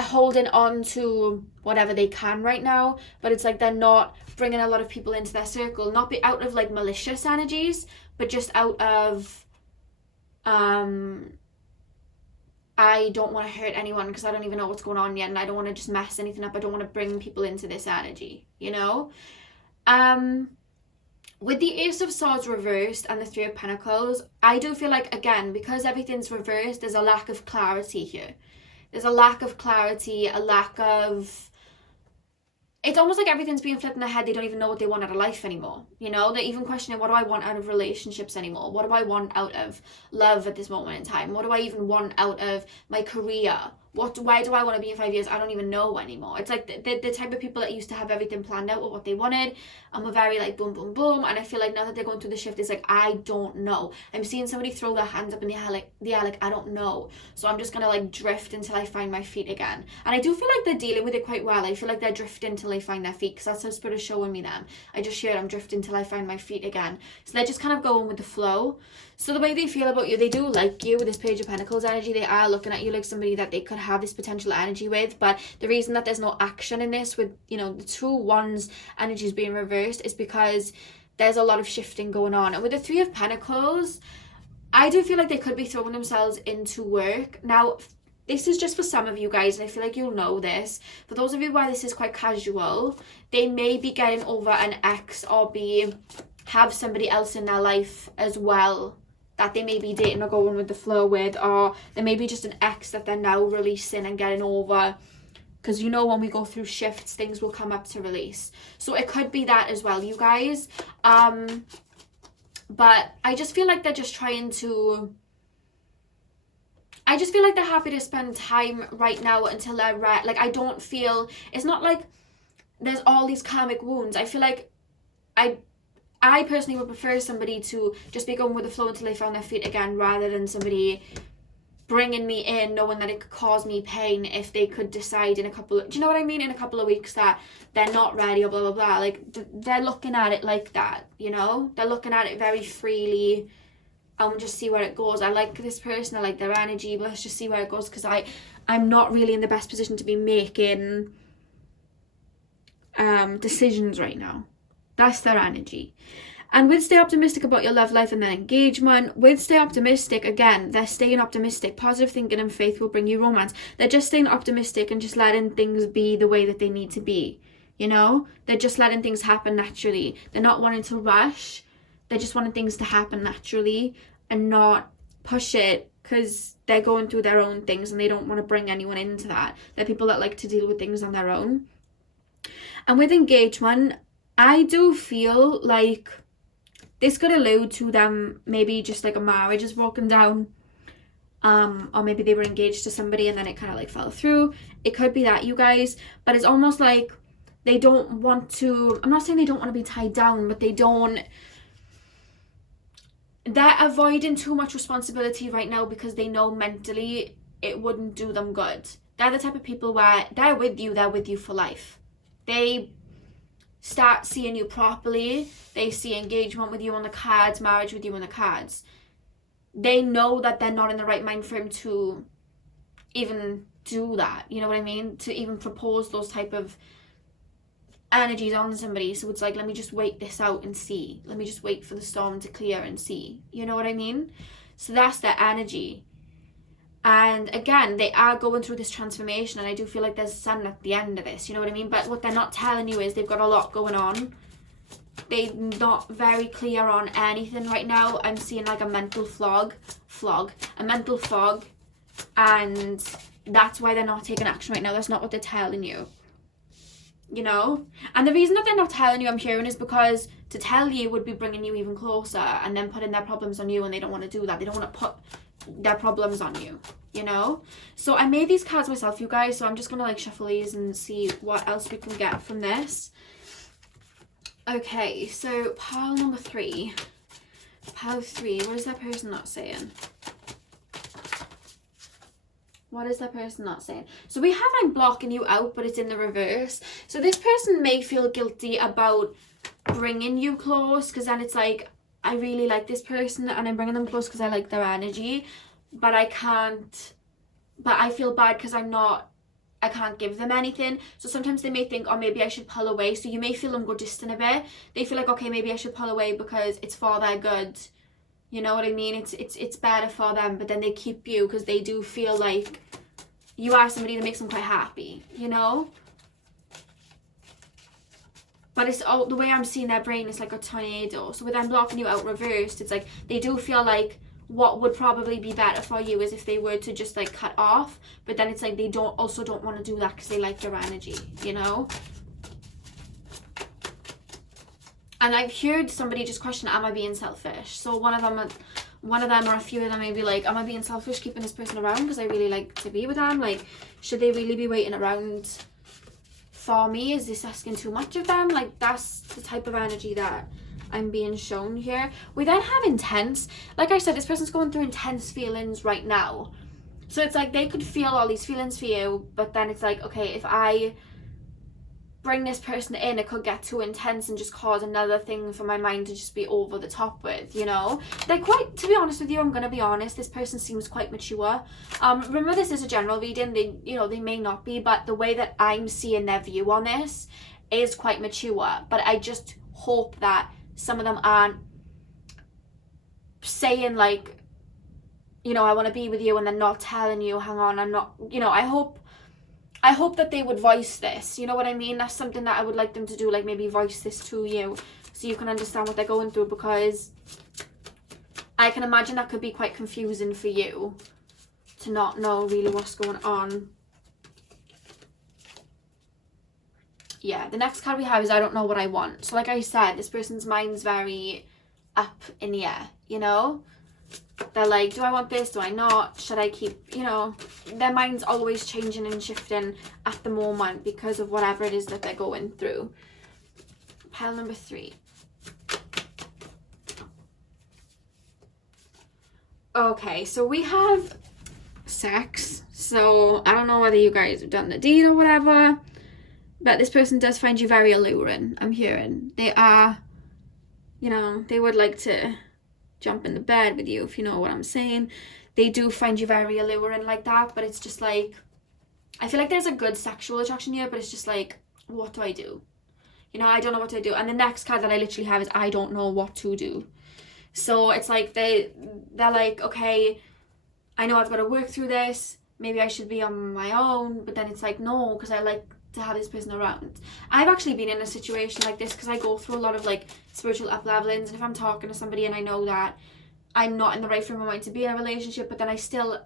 holding on to whatever they can right now, but it's like they're not bringing a lot of people into their circle, not be out of like malicious energies, but just out of I don't want to hurt anyone because I don't even know what's going on yet, and I don't want to just mess anything up. I don't want to bring people into this energy, you know? With the Ace of Swords reversed and the Three of Pentacles, I do feel like, again, because everything's reversed, there's a lack of clarity here. There's a lack of clarity, a lack of... It's almost like everything's being flipped in their head. They don't even know what they want out of life anymore. You know, they're even questioning, what do I want out of relationships anymore? What do I want out of love at this moment in time? What do I even want out of my career? Where do I want to be in 5 years? I don't even know anymore. It's like the type of people that used to have everything planned out with what they wanted and were very like boom, boom, boom. And I feel like now that they're going through the shift, it's like, I don't know. I'm seeing somebody throw their hands up in the air like, I don't know. So I'm just going to like drift until I find my feet again. And I do feel like they're dealing with it quite well. I feel like they're drifting until they find their feet, because that's how Spirit is showing me them. I just hear I'm drifting until I find my feet again. So they're just kind of going with the flow. So the way they feel about you, they do like you with this Page of Pentacles energy. They are looking at you like somebody that they could have this potential energy with. But the reason that there's no action in this with, you know, the Two Wands energies being reversed is because there's a lot of shifting going on. And with the Three of Pentacles, I do feel like they could be throwing themselves into work. Now, this is just for some of you guys, and I feel like you'll know this. For those of you where this is quite casual, they may be getting over an ex or have somebody else in their life as well that they may be dating or going with the flow with, or there may be just an ex that they're now releasing and getting over, because you know when we go through shifts, things will come up to release. So it could be that as well, you guys. But I just feel like they're just trying to... I just feel like they're happy to spend time right now until they're ready. Like, I don't feel... It's not like there's all these karmic wounds. I feel like I personally would prefer somebody to just be going with the flow until they found their feet again, rather than somebody bringing me in knowing that it could cause me pain if they could decide in a couple of... Do you know what I mean? In a couple of weeks that they're not ready or blah, blah, blah. Like, they're looking at it like that, you know? They're looking at it very freely. And just see where it goes. I like this person, I like their energy, but let's just see where it goes, because I'm not really in the best position to be making decisions right now. That's their energy. And with stay optimistic about your love life and their engagement, with stay optimistic, again, they're staying optimistic. Positive thinking and faith will bring you romance. They're just staying optimistic and just letting things be the way that they need to be. You know? They're just letting things happen naturally. They're not wanting to rush. They're just wanting things to happen naturally and not push it, because they're going through their own things and they don't want to bring anyone into that. They're people that like to deal with things on their own. And with engagement, I do feel like this could allude to them maybe just like a marriage is broken down, or maybe they were engaged to somebody and then it kind of like fell through. It could be that, you guys, but it's almost like they don't want to... I'm not saying they don't want to be tied down, but they don't... they're avoiding too much responsibility right now because they know mentally it wouldn't do them good. They're the type of people where they're with you for life. They start seeing you properly. They see engagement with you on the cards, marriage with you on the cards. They know that they're not in the right mind frame to even do that. You know what I mean? To even propose those type of energies on somebody. So it's like, let me just wait this out and see. Let me just wait for the storm to clear and see. You know what I mean? So that's their energy. And again, they are going through this transformation, and I do feel like there's sun at the end of this, you know what I mean? But what they're not telling you is they've got a lot going on. They're not very clear on anything right now. I'm seeing like a mental a mental fog, and that's why they're not taking action right now. That's not what they're telling you, you know? And the reason that they're not telling you, I'm hearing, is because to tell you would be bringing you even closer and then putting their problems on you, and they don't want to do that. They don't want to put their problems on you, you know? So I made these cards myself, you guys, so I'm just gonna like shuffle these and see what else we can get from this. Okay, so pile number 3. Pile 3, what is that person not saying? What is that person not saying? So we have I'm blocking you out, but it's in the reverse. So this person may feel guilty about bringing you close, because then it's like, I really like this person and I'm bringing them close because I like their energy, but I feel bad because I can't give them anything. So sometimes they may think, oh, maybe I should pull away. So you may feel them go distant a bit. They feel like, okay, maybe I should pull away because it's for their good. You know what I mean? It's better for them, but then they keep you because they do feel like you are somebody that makes them quite happy, you know? But it's all the way I'm seeing their brain is like a tornado. So with them blocking you out reversed, it's like they do feel like what would probably be better for you is if they were to just like cut off. But then it's like they don't want to do that because they like your energy, you know? And I've heard somebody just question, am I being selfish? So one of them or a few of them may be like, am I being selfish keeping this person around because I really like to be with them? Like, should they really be waiting around for me? Is this asking too much of them? Like, that's the type of energy that I'm being shown here. We then have intense. Like I said, this person's going through intense feelings right now. So it's like they could feel all these feelings for you, but then it's like, okay, if I bring this person in, it could get too intense and just cause another thing for my mind to just be over the top with, you know? They're quite, to be honest with you, I'm gonna be honest, this person seems quite mature. Remember, this is a general reading. They may not be, but the way that I'm seeing their view on this is quite mature. But I just hope that some of them aren't saying like, you know, I want to be with you, and then not telling you, hang on, I'm not, you know, I hope that they would voice this, you know what I mean? That's something that I would like them to do, like maybe voice this to you so you can understand what they're going through, because I can imagine that could be quite confusing for you to not know really what's going on. Yeah, the next card we have is I don't know what I want. So like I said, this person's mind's very up in the air, you know? They're like, do I want this? Do I not? Should I keep, you know, their mind's always changing and shifting at the moment because of whatever it is that they're going through. Pile number 3. Okay, so we have sex. So I don't know whether you guys have done the deed or whatever, but this person does find you very alluring, I'm hearing. They are, you know, they would like to jump in the bed with you, if you know what I'm saying. They do find you very alluring like that, but it's just like, I feel like there's a good sexual attraction here, but it's just like, what do I do? You know, I don't know what to do. And the next card that I literally have is I don't know what to do. So it's like they're like, okay, I know I've got to work through this. Maybe I should be on my own. But then it's like, no, because I like to have this person around. I've actually been in a situation like this because I go through a lot of like spiritual up levelings, and if I'm talking to somebody and I know that I'm not in the right frame of mind to be in a relationship, but then I still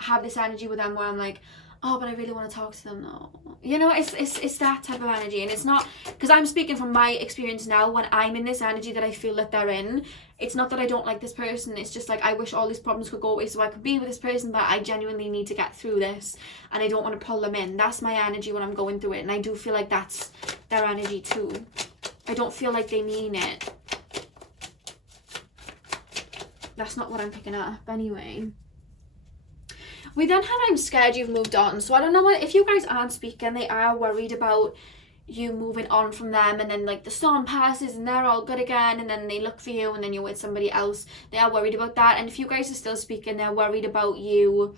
have this energy with them where I'm like, oh, but I really want to talk to them now. You know, it's that type of energy. And it's not, because I'm speaking from my experience now, when I'm in this energy that I feel that they're in, it's not that I don't like this person. It's just like, I wish all these problems could go away so I could be with this person, but I genuinely need to get through this and I don't want to pull them in. That's my energy when I'm going through it. And I do feel like that's their energy too. I don't feel like they mean it. that's not what I'm picking up anyway. We then have I'm scared you've moved on. So I don't know if you guys aren't speaking, they are worried about you moving on from them, and then like the storm passes and they're all good again, and then they look for you and then you're with somebody else. They are worried about that. And if you guys are still speaking, they're worried about you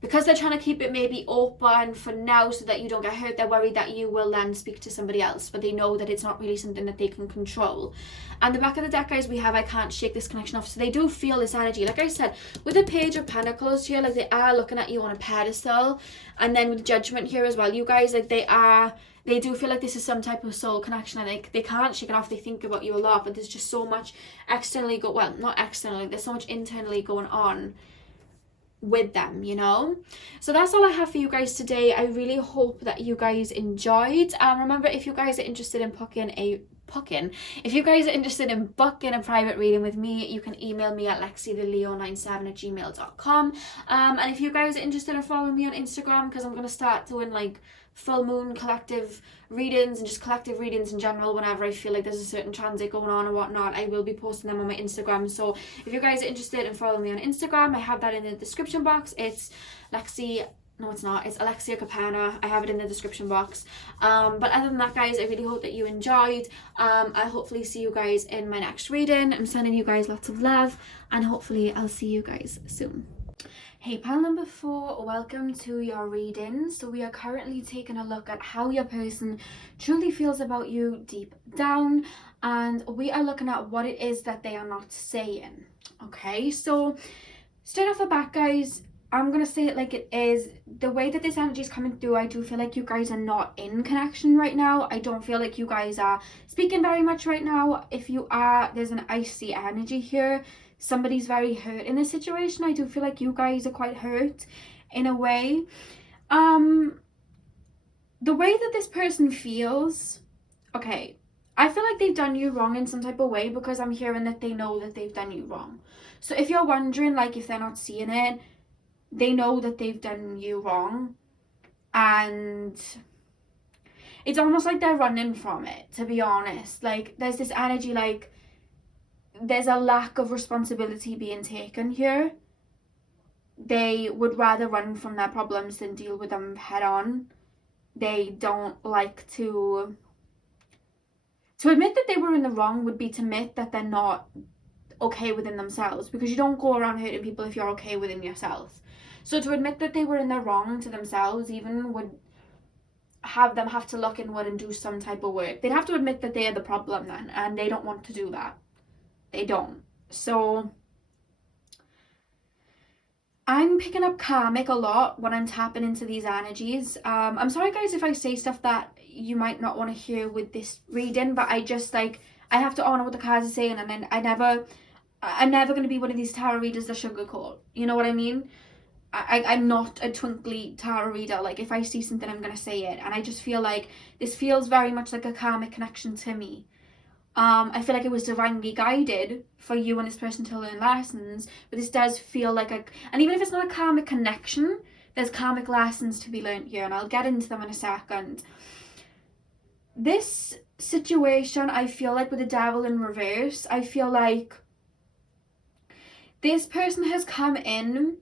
because they're trying to keep it maybe open for now so that you don't get hurt. They're worried that you will then speak to somebody else, but they know that it's not really something that they can control. And the back of the deck, guys, we have I can't shake this connection off. So they do feel this energy. Like I said, with the Page of Pentacles here, like they are looking at you on a pedestal. And then with Judgment here as well, you guys, like they do feel like this is some type of soul connection, and like they can't shake it off. They think about you a lot, but there's just so much externally not externally, there's so much internally going on with them, you know. So that's all I have for you guys today. I really hope that you guys enjoyed. Remember, if you guys are interested in if you guys are interested in booking a private reading with me, you can email me at lexitheleo97@gmail.com. And if you guys are interested in following me on Instagram, because I'm going to start doing like full moon collective readings and just collective readings in general whenever I feel like there's a certain transit going on or whatnot, I will be posting them on my Instagram. So if you guys are interested in following me on Instagram, I have that in the description box. It's Lexi, no it's not, it's Alexia Capana. I have it in the description box. But other than that, guys, I really hope that you enjoyed. I'll hopefully see you guys in my next reading. I'm sending you guys lots of love, and hopefully I'll see you guys soon. Hey pal number 4, welcome to your reading. So we are currently taking a look at how your person truly feels about you deep down, and we are looking at what it is that they are not saying. Okay, so straight off the bat, guys, I'm gonna say it like it is. The way that this energy is coming through, I do feel like you guys are not in connection right now. I don't feel like you guys are speaking very much right now. If you are, there's an icy energy here. Somebody's very hurt in this situation. I do feel like you guys are quite hurt in a way. The way that this person feels, okay, I feel like they've done you wrong in some type of way, because I'm hearing that they know that they've done you wrong. So if you're wondering, like, if they're not seeing it, they know that they've done you wrong, and it's almost like they're running from it, to be honest. Like, there's this energy like there's a lack of responsibility being taken here. They would rather run from their problems than deal with them head on. They don't like to admit that they were in the wrong would be to admit that they're not okay within themselves, because you don't go around hurting people if you're okay within yourself. So to admit that they were in the wrong to themselves even would have them have to look inward and do some type of work. They'd have to admit that they are the problem then, and they don't want to do that. They don't. So I'm picking up karmic a lot when I'm tapping into these energies. I'm sorry guys if I say stuff that you might not want to hear with this reading, but I just like, I have to honor what the cards are saying, and then I'm never going to be one of these tarot readers that sugarcoat. You know what I mean? I'm not a twinkly tarot reader. Like, if I see something, I'm going to say it. And I just feel like this feels very much like a karmic connection to me. I feel like it was divinely guided for you and this person to learn lessons, but this does feel like and even if it's not a karmic connection, there's karmic lessons to be learned here, and I'll get into them in a second. This situation, I feel like with the Devil in reverse, I feel like this person has come in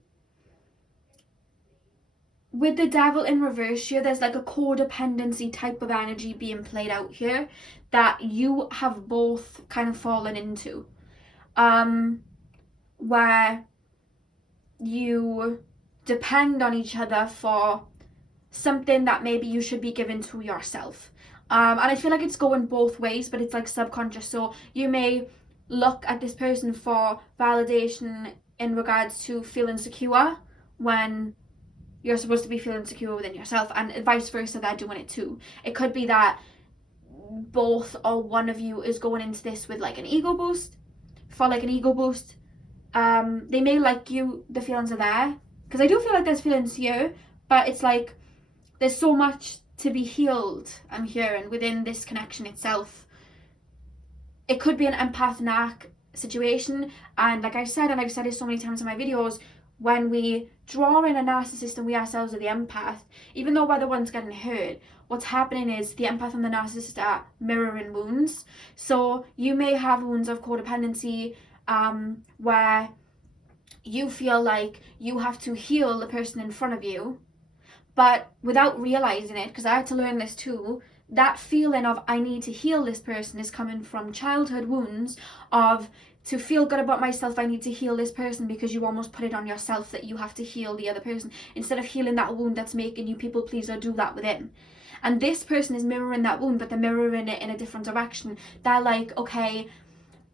with the Devil in reverse here. There's like a codependency type of energy being played out here that you have both kind of fallen into, where you depend on each other for something that maybe you should be given to yourself. And I feel like it's going both ways, but it's like subconscious. So you may look at this person for validation in regards to feeling secure when you're supposed to be feeling secure within yourself, and vice versa, they're doing it too. It could be that both or one of you is going into this with like an ego boost, for like an ego boost. They may like you, the feelings are there, because I do feel like there's feelings here, but it's like there's so much to be healed, I'm hearing, within this connection itself. It could be an empath knack situation, and like I said, and I've said it so many times in my videos, when we draw in a narcissist and we ourselves are the empath, even though we're the ones getting hurt, what's happening is the empath and the narcissist are mirroring wounds. So you may have wounds of codependency, where you feel like you have to heal the person in front of you, but without realizing it, because I had to learn this too, that feeling of I need to heal this person is coming from childhood wounds of, to feel good about myself, I need to heal this person, because you almost put it on yourself that you have to heal the other person instead of healing that wound that's making you people please or do that within. And this person is mirroring that wound, but they're mirroring it in a different direction. They're like, okay,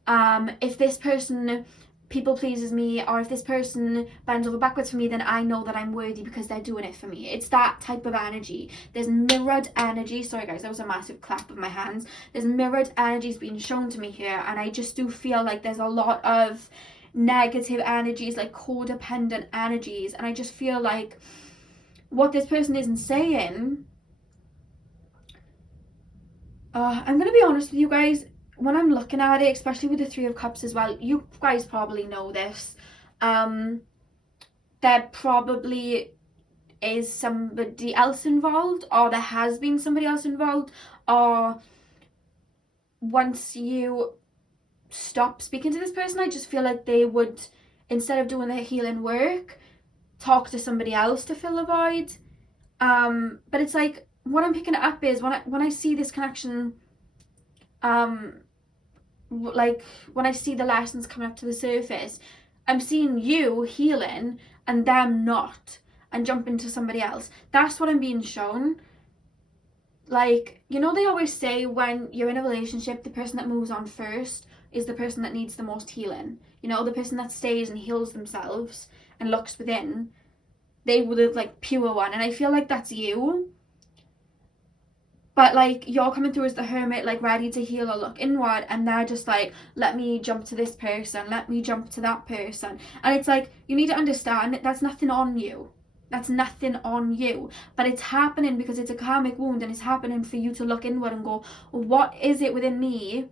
if this person people pleases me, or if this person bends over backwards for me, then I know that I'm worthy because they're doing it for me. It's that type of energy. There's mirrored energy. Sorry guys, that was a massive clap of my hands. There's mirrored energies being shown to me here, and I just do feel like there's a lot of negative energies, like codependent energies, and I just feel like what this person isn't saying, I'm gonna be honest with you guys, when I'm looking at it, especially with the Three of Cups as well, you guys probably know this, there probably is somebody else involved, or there has been somebody else involved, or once you stop speaking to this person, I just feel like they would, instead of doing their healing work, talk to somebody else to fill a void. But it's like, what I'm picking up is when I see this connection, like when I see the lessons coming up to the surface, I'm seeing you healing and them not, and jumping to somebody else. That's what I'm being shown. Like, you know, they always say when you're in a relationship, the person that moves on first is the person that needs the most healing. You know, the person that stays and heals themselves and looks within, they were the like pure one. And I feel like that's you. But like, you're coming through as the hermit, like ready to heal or look inward, and they're just like, let me jump to this person, let me jump to that person. And it's like, you need to understand that that's nothing on you. That's nothing on you. But it's happening because it's a karmic wound, and it's happening for you to look inward and go, what is it within me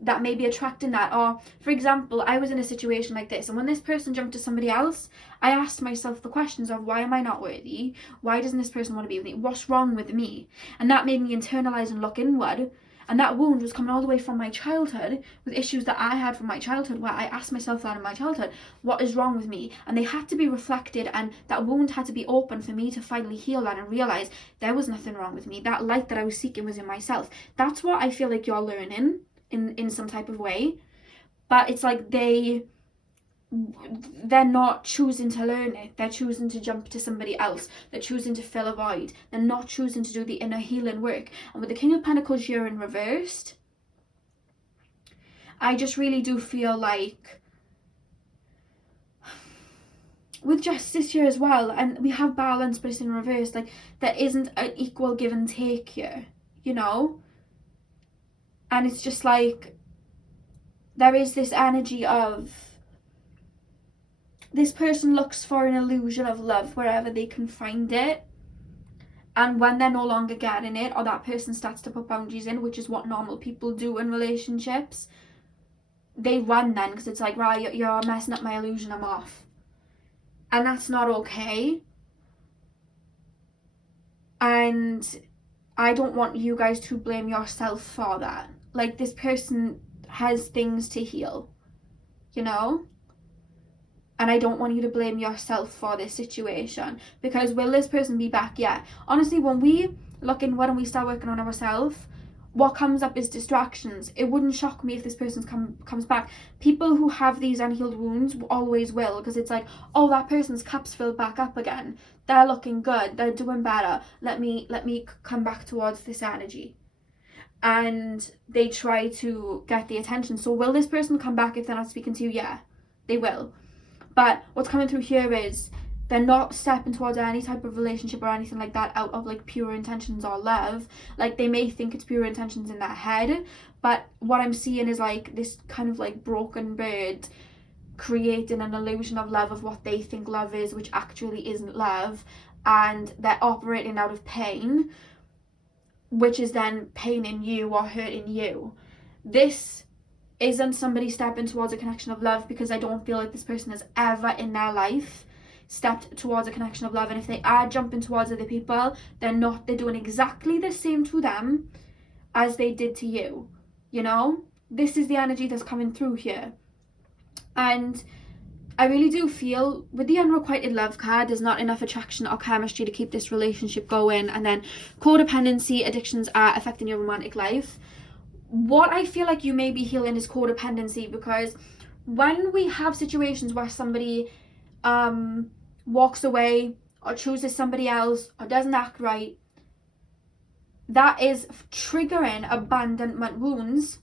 that may be attracting that? Or for example, I was in a situation like this, and when this person jumped to somebody else, I asked myself the questions of, why am I not worthy? Why doesn't this person want to be with me? What's wrong with me? And that made me internalize and look inward. And that wound was coming all the way from my childhood, with issues that I had from my childhood, where I asked myself that in my childhood, what is wrong with me? And they had to be reflected, and that wound had to be open for me to finally heal that and realize there was nothing wrong with me. That light that I was seeking was in myself. That's what I feel like you're learning in some type of way. But it's like they're not choosing to learn it. They're choosing to jump to somebody else. They're choosing to fill a void. They're not choosing to do the inner healing work. And with the King of Pentacles here in reversed, I just really do feel like, with justice here as well, and we have balance, but it's in reverse, like there isn't an equal give and take here, you know? And it's just like, there is this energy of, this person looks for an illusion of love wherever they can find it, and when they're no longer getting it, or that person starts to put boundaries in, which is what normal people do in relationships, they run then, because it's like, right, you're messing up my illusion, I'm off. And that's not okay. And I don't want you guys to blame yourself for that. Like, this person has things to heal, you know? And I don't want you to blame yourself for this situation, because will this person be back? Yeah. Honestly, when we look inward and we start working on ourselves, what comes up is distractions. It wouldn't shock me if this person comes back. People who have these unhealed wounds always will, because it's like, oh, that person's cup's filled back up again. They're looking good. They're doing better. Let me come back towards this energy. And they try to get the attention. So will this person come back if they're not speaking to you? Yeah, they will. But what's coming through here is they're not stepping towards any type of relationship or anything like that out of like pure intentions or love. Like, they may think it's pure intentions in their head, but what I'm seeing is like this kind of like broken bird creating an illusion of love, of what they think love is, which actually isn't love, and they're operating out of pain, which is then paining you or hurting you. This isn't somebody stepping towards a connection of love, because I don't feel like this person has ever in their life stepped towards a connection of love. And if they are jumping towards other people, they're doing exactly the same to them as they did to you, you know? This is the energy that's coming through here. And I really do feel with the unrequited love card, there's not enough attraction or chemistry to keep this relationship going. And then codependency, addictions are affecting your romantic life. What I feel like you may be healing is codependency, because when we have situations where somebody walks away or chooses somebody else or doesn't act right, that is triggering abandonment wounds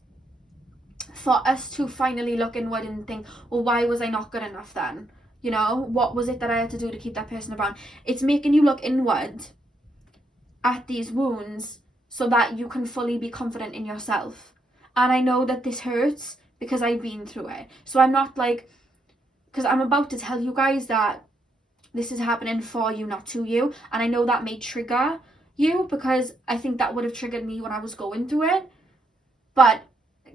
for us to finally look inward and think, well, why was I not good enough then? You know, what was it that I had to do to keep that person around? It's making you look inward at these wounds so that you can fully be confident in yourself. And I know that this hurts because I've been through it. So I'm not like, because I'm about to tell you guys that this is happening for you, not to you. And I know that may trigger you, because I think that would have triggered me when I was going through it. But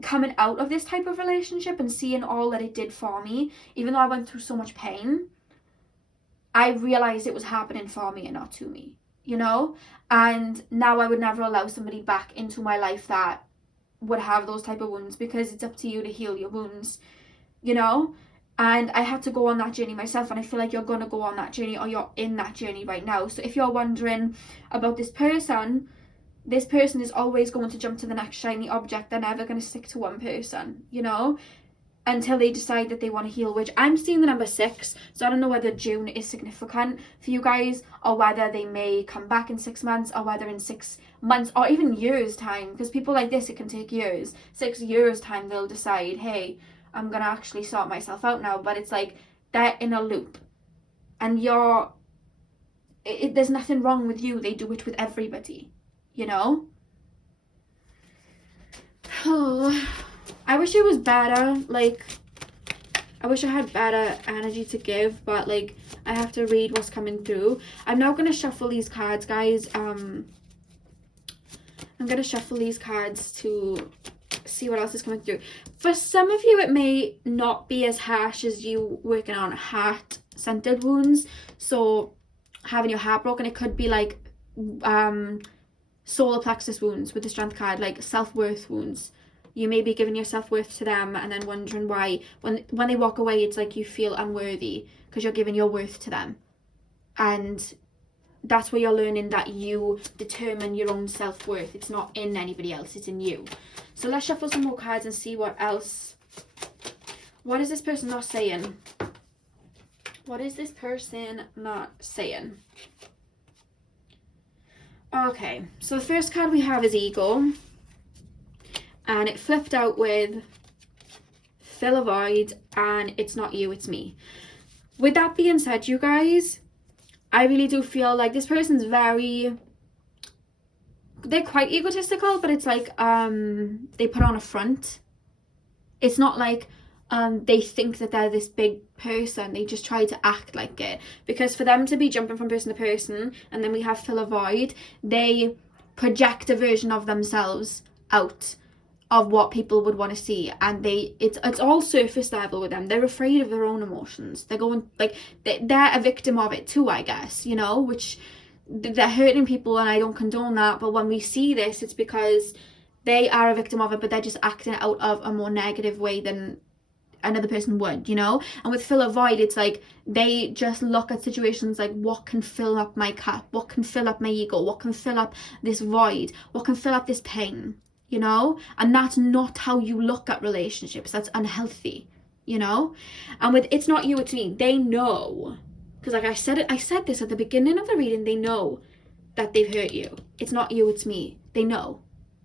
coming out of this type of relationship and seeing all that it did for me, even though I went through so much pain, I realized it was happening for me and not to me, you know? And now I would never allow somebody back into my life that would have those type of wounds, because it's up to you to heal your wounds, you know? And I had to go on that journey myself, and I feel like you're going to go on that journey, or you're in that journey right now. So if you're wondering about this person is always going to jump to the next shiny object. They're never going to stick to one person, you know, until they decide that they want to heal, which I'm seeing the number 6. So I don't know whether June is significant for you guys, or whether they may come back in 6 months, or whether in 6 months or even years time, because people like this, it can take years. 6 years time they'll decide, hey, I'm gonna actually sort myself out now. But it's like they're in a loop, and there's nothing wrong with you. They do it with everybody, you know. Oh, I wish it was better. Like, I wish I had better energy to give, but like, I have to read what's coming through. I'm now gonna shuffle these cards, guys. I'm gonna shuffle these cards to see what else is coming through. For some of you, it may not be as harsh as you working on heart-centered wounds. So having your heart broken, it could be like solar plexus wounds with the strength card, like self-worth wounds. You may be giving your self-worth to them and then wondering why when they walk away, it's like you feel unworthy because you're giving your worth to them. And that's where you're learning that you determine your own self-worth. It's not in anybody else, it's in you. So let's shuffle some more cards and see what else. What is this person not saying? What is this person not saying? Okay, so the first card we have is ego. And it flipped out with fill a void, and it's not you, it's me. With that being said, you guys, I really do feel like this person's they're quite egotistical, but it's like they put on a front. It's not like they think that they're this big person. They just try to act like it, because for them to be jumping from person to person, and then we have fill a void, they project a version of themselves out of what people would want to see, and it's all surface level with them. They're afraid of their own emotions. They're going like they're a victim of it too, I guess, you know, which they're hurting people, and I don't condone that. But when we see this, it's because they are a victim of it, but they're just acting out of a more negative way than another person would, you know. And with fill a void, it's like they just look at situations like, what can fill up my cup, what can fill up my ego, what can fill up this void, what can fill up this pain, you know. And that's not how you look at relationships. That's unhealthy, you know. And with it's not you, it's me, they know, because like I said this at the beginning of the reading, they know that they've hurt you. It's not you, it's me. They know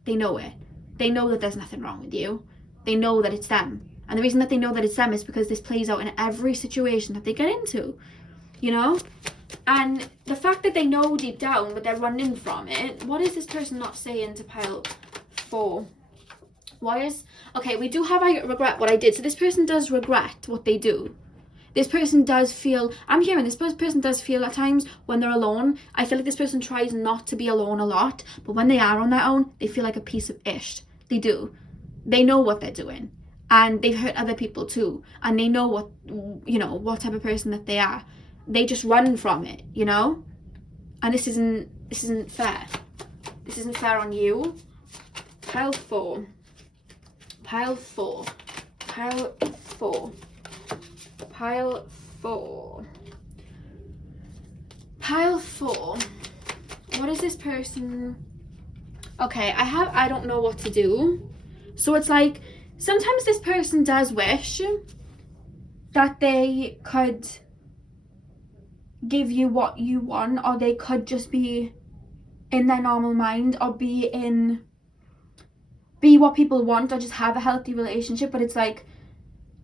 it. They know that there's nothing wrong with you. They know that it's them. And the reason that they know that it's them is because this plays out in every situation that they get into, you know. And the fact that they know deep down, but they're running from it, what is this person not saying to pile 4? Okay, we do have I regret what I did. So this person does regret what they do. This person does feel, I'm hearing this person does feel at times when they're alone. I feel like this person tries not to be alone a lot, but when they are on their own, they feel like a piece of ish. They do. They know what they're doing, and they've hurt other people too, and they know what, you know, what type of person that they are. They just run from it, you know. And this isn't fair. This isn't fair on you. Pile 4. Pile 4. Pile 4. pile 4. Pile 4. What is this person? Okay, I don't know what to do. So it's like, sometimes this person does wish that they could give you what you want, or they could just be in their normal mind, or be what people want, or just have a healthy relationship, but it's like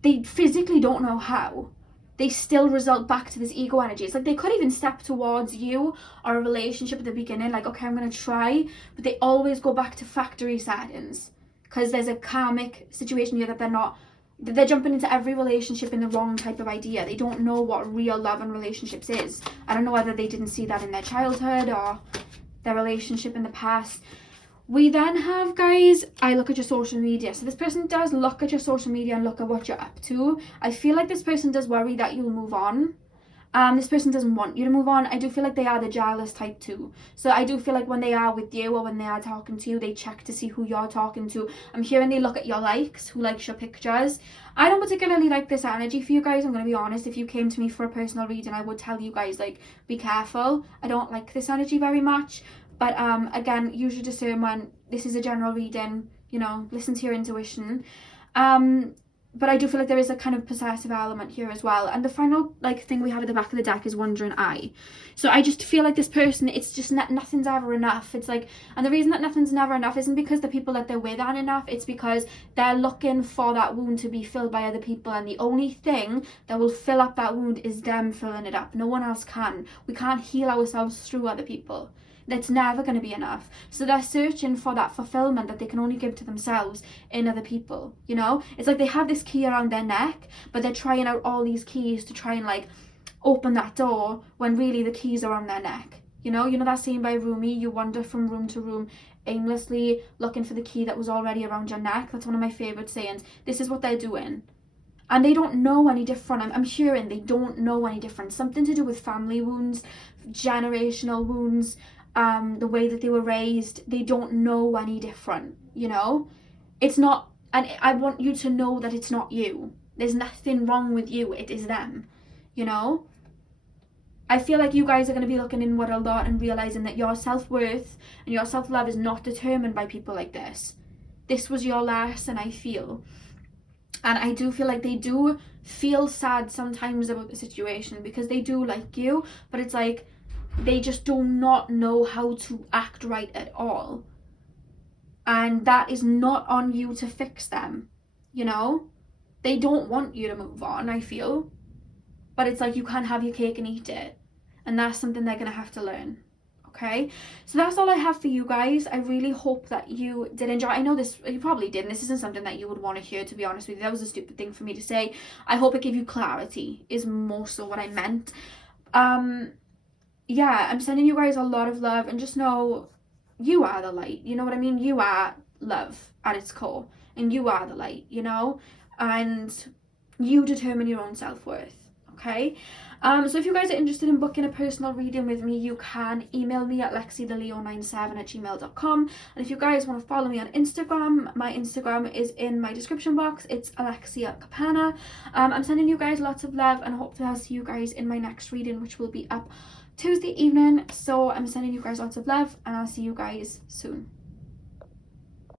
they physically don't know how. They still result back to this ego energy. It's like they could even step towards you or a relationship at the beginning, like, okay, I'm gonna try, but they always go back to factory settings because there's a karmic situation here that they're jumping into every relationship in the wrong type of idea. They don't know what real love and relationships is. I don't know whether they didn't see that in their childhood or their relationship in the past. We then have, guys, I look at your social media. So this person does look at your social media and look at what you're up to. I feel like this person does worry that you'll move on. This person doesn't want you to move on. I do feel like they are the jealous type too. So I do feel like when they are with you or when they are talking to you, they check to see who you're talking to. I'm hearing they look at your likes, who likes your pictures. I don't particularly like this energy for you guys. I'm going to be honest. If you came to me for a personal reading, I would tell you guys, like, be careful. I don't like this energy very much. But again, use your discernment. This is a general reading, you know, listen to your intuition. But I do feel like there is a kind of possessive element here as well. And the final like thing we have at the back of the deck is wandering eye. So I just feel like this person, it's just nothing's ever enough. It's like, and the reason that nothing's never enough isn't because the people that they're with aren't enough. It's because they're looking for that wound to be filled by other people, and the only thing that will fill up that wound is them filling it up. No one else can. We can't heal ourselves through other people. That's never going to be enough. So they're searching for that fulfillment that they can only give to themselves in other people, you know? It's like they have this key around their neck, but they're trying out all these keys to try and like open that door when really the keys are on their neck. You know that saying by Rumi, you wander from room to room aimlessly looking for the key that was already around your neck. That's one of my favorite sayings. This is what they're doing. And they don't know any different. I'm hearing they don't know any different. Something to do with family wounds, generational wounds, the way that they were raised. They don't know any different, you know? It's not, and I want you to know that it's not you. There's nothing wrong with you. It is them, you know? I feel like you guys are going to be looking inward a lot and realizing that your self-worth and your self-love is not determined by people like this. This was your lesson, I feel. And I do feel like they do feel sad sometimes about the situation because they do like you, but it's like they just do not know how to act right at all. And that is not on you to fix them, you know? They don't want you to move on, I feel. But it's like you can't have your cake and eat it. And that's something they're going to have to learn. Okay, so that's all I have for you guys. I really hope that you did enjoy. I know this, you probably didn't. This isn't something that you would want to hear, to be honest with you. That was a stupid thing for me to say. I hope it gave you clarity, is more so what I meant. Yeah, I'm sending you guys a lot of love, and just know you are the light. You know what I mean? You are love at its core, and you are the light, you know? And you determine your own self-worth, okay? So if you guys are interested in booking a personal reading with me, you can email me at lexitheleo97@gmail.com. And if you guys want to follow me on Instagram, my Instagram is in my description box. It's Alexia Capana. I'm sending you guys lots of love, and hopefully I'll see you guys in my next reading, which will be up Tuesday evening. So I'm sending you guys lots of love, and I'll see you guys soon.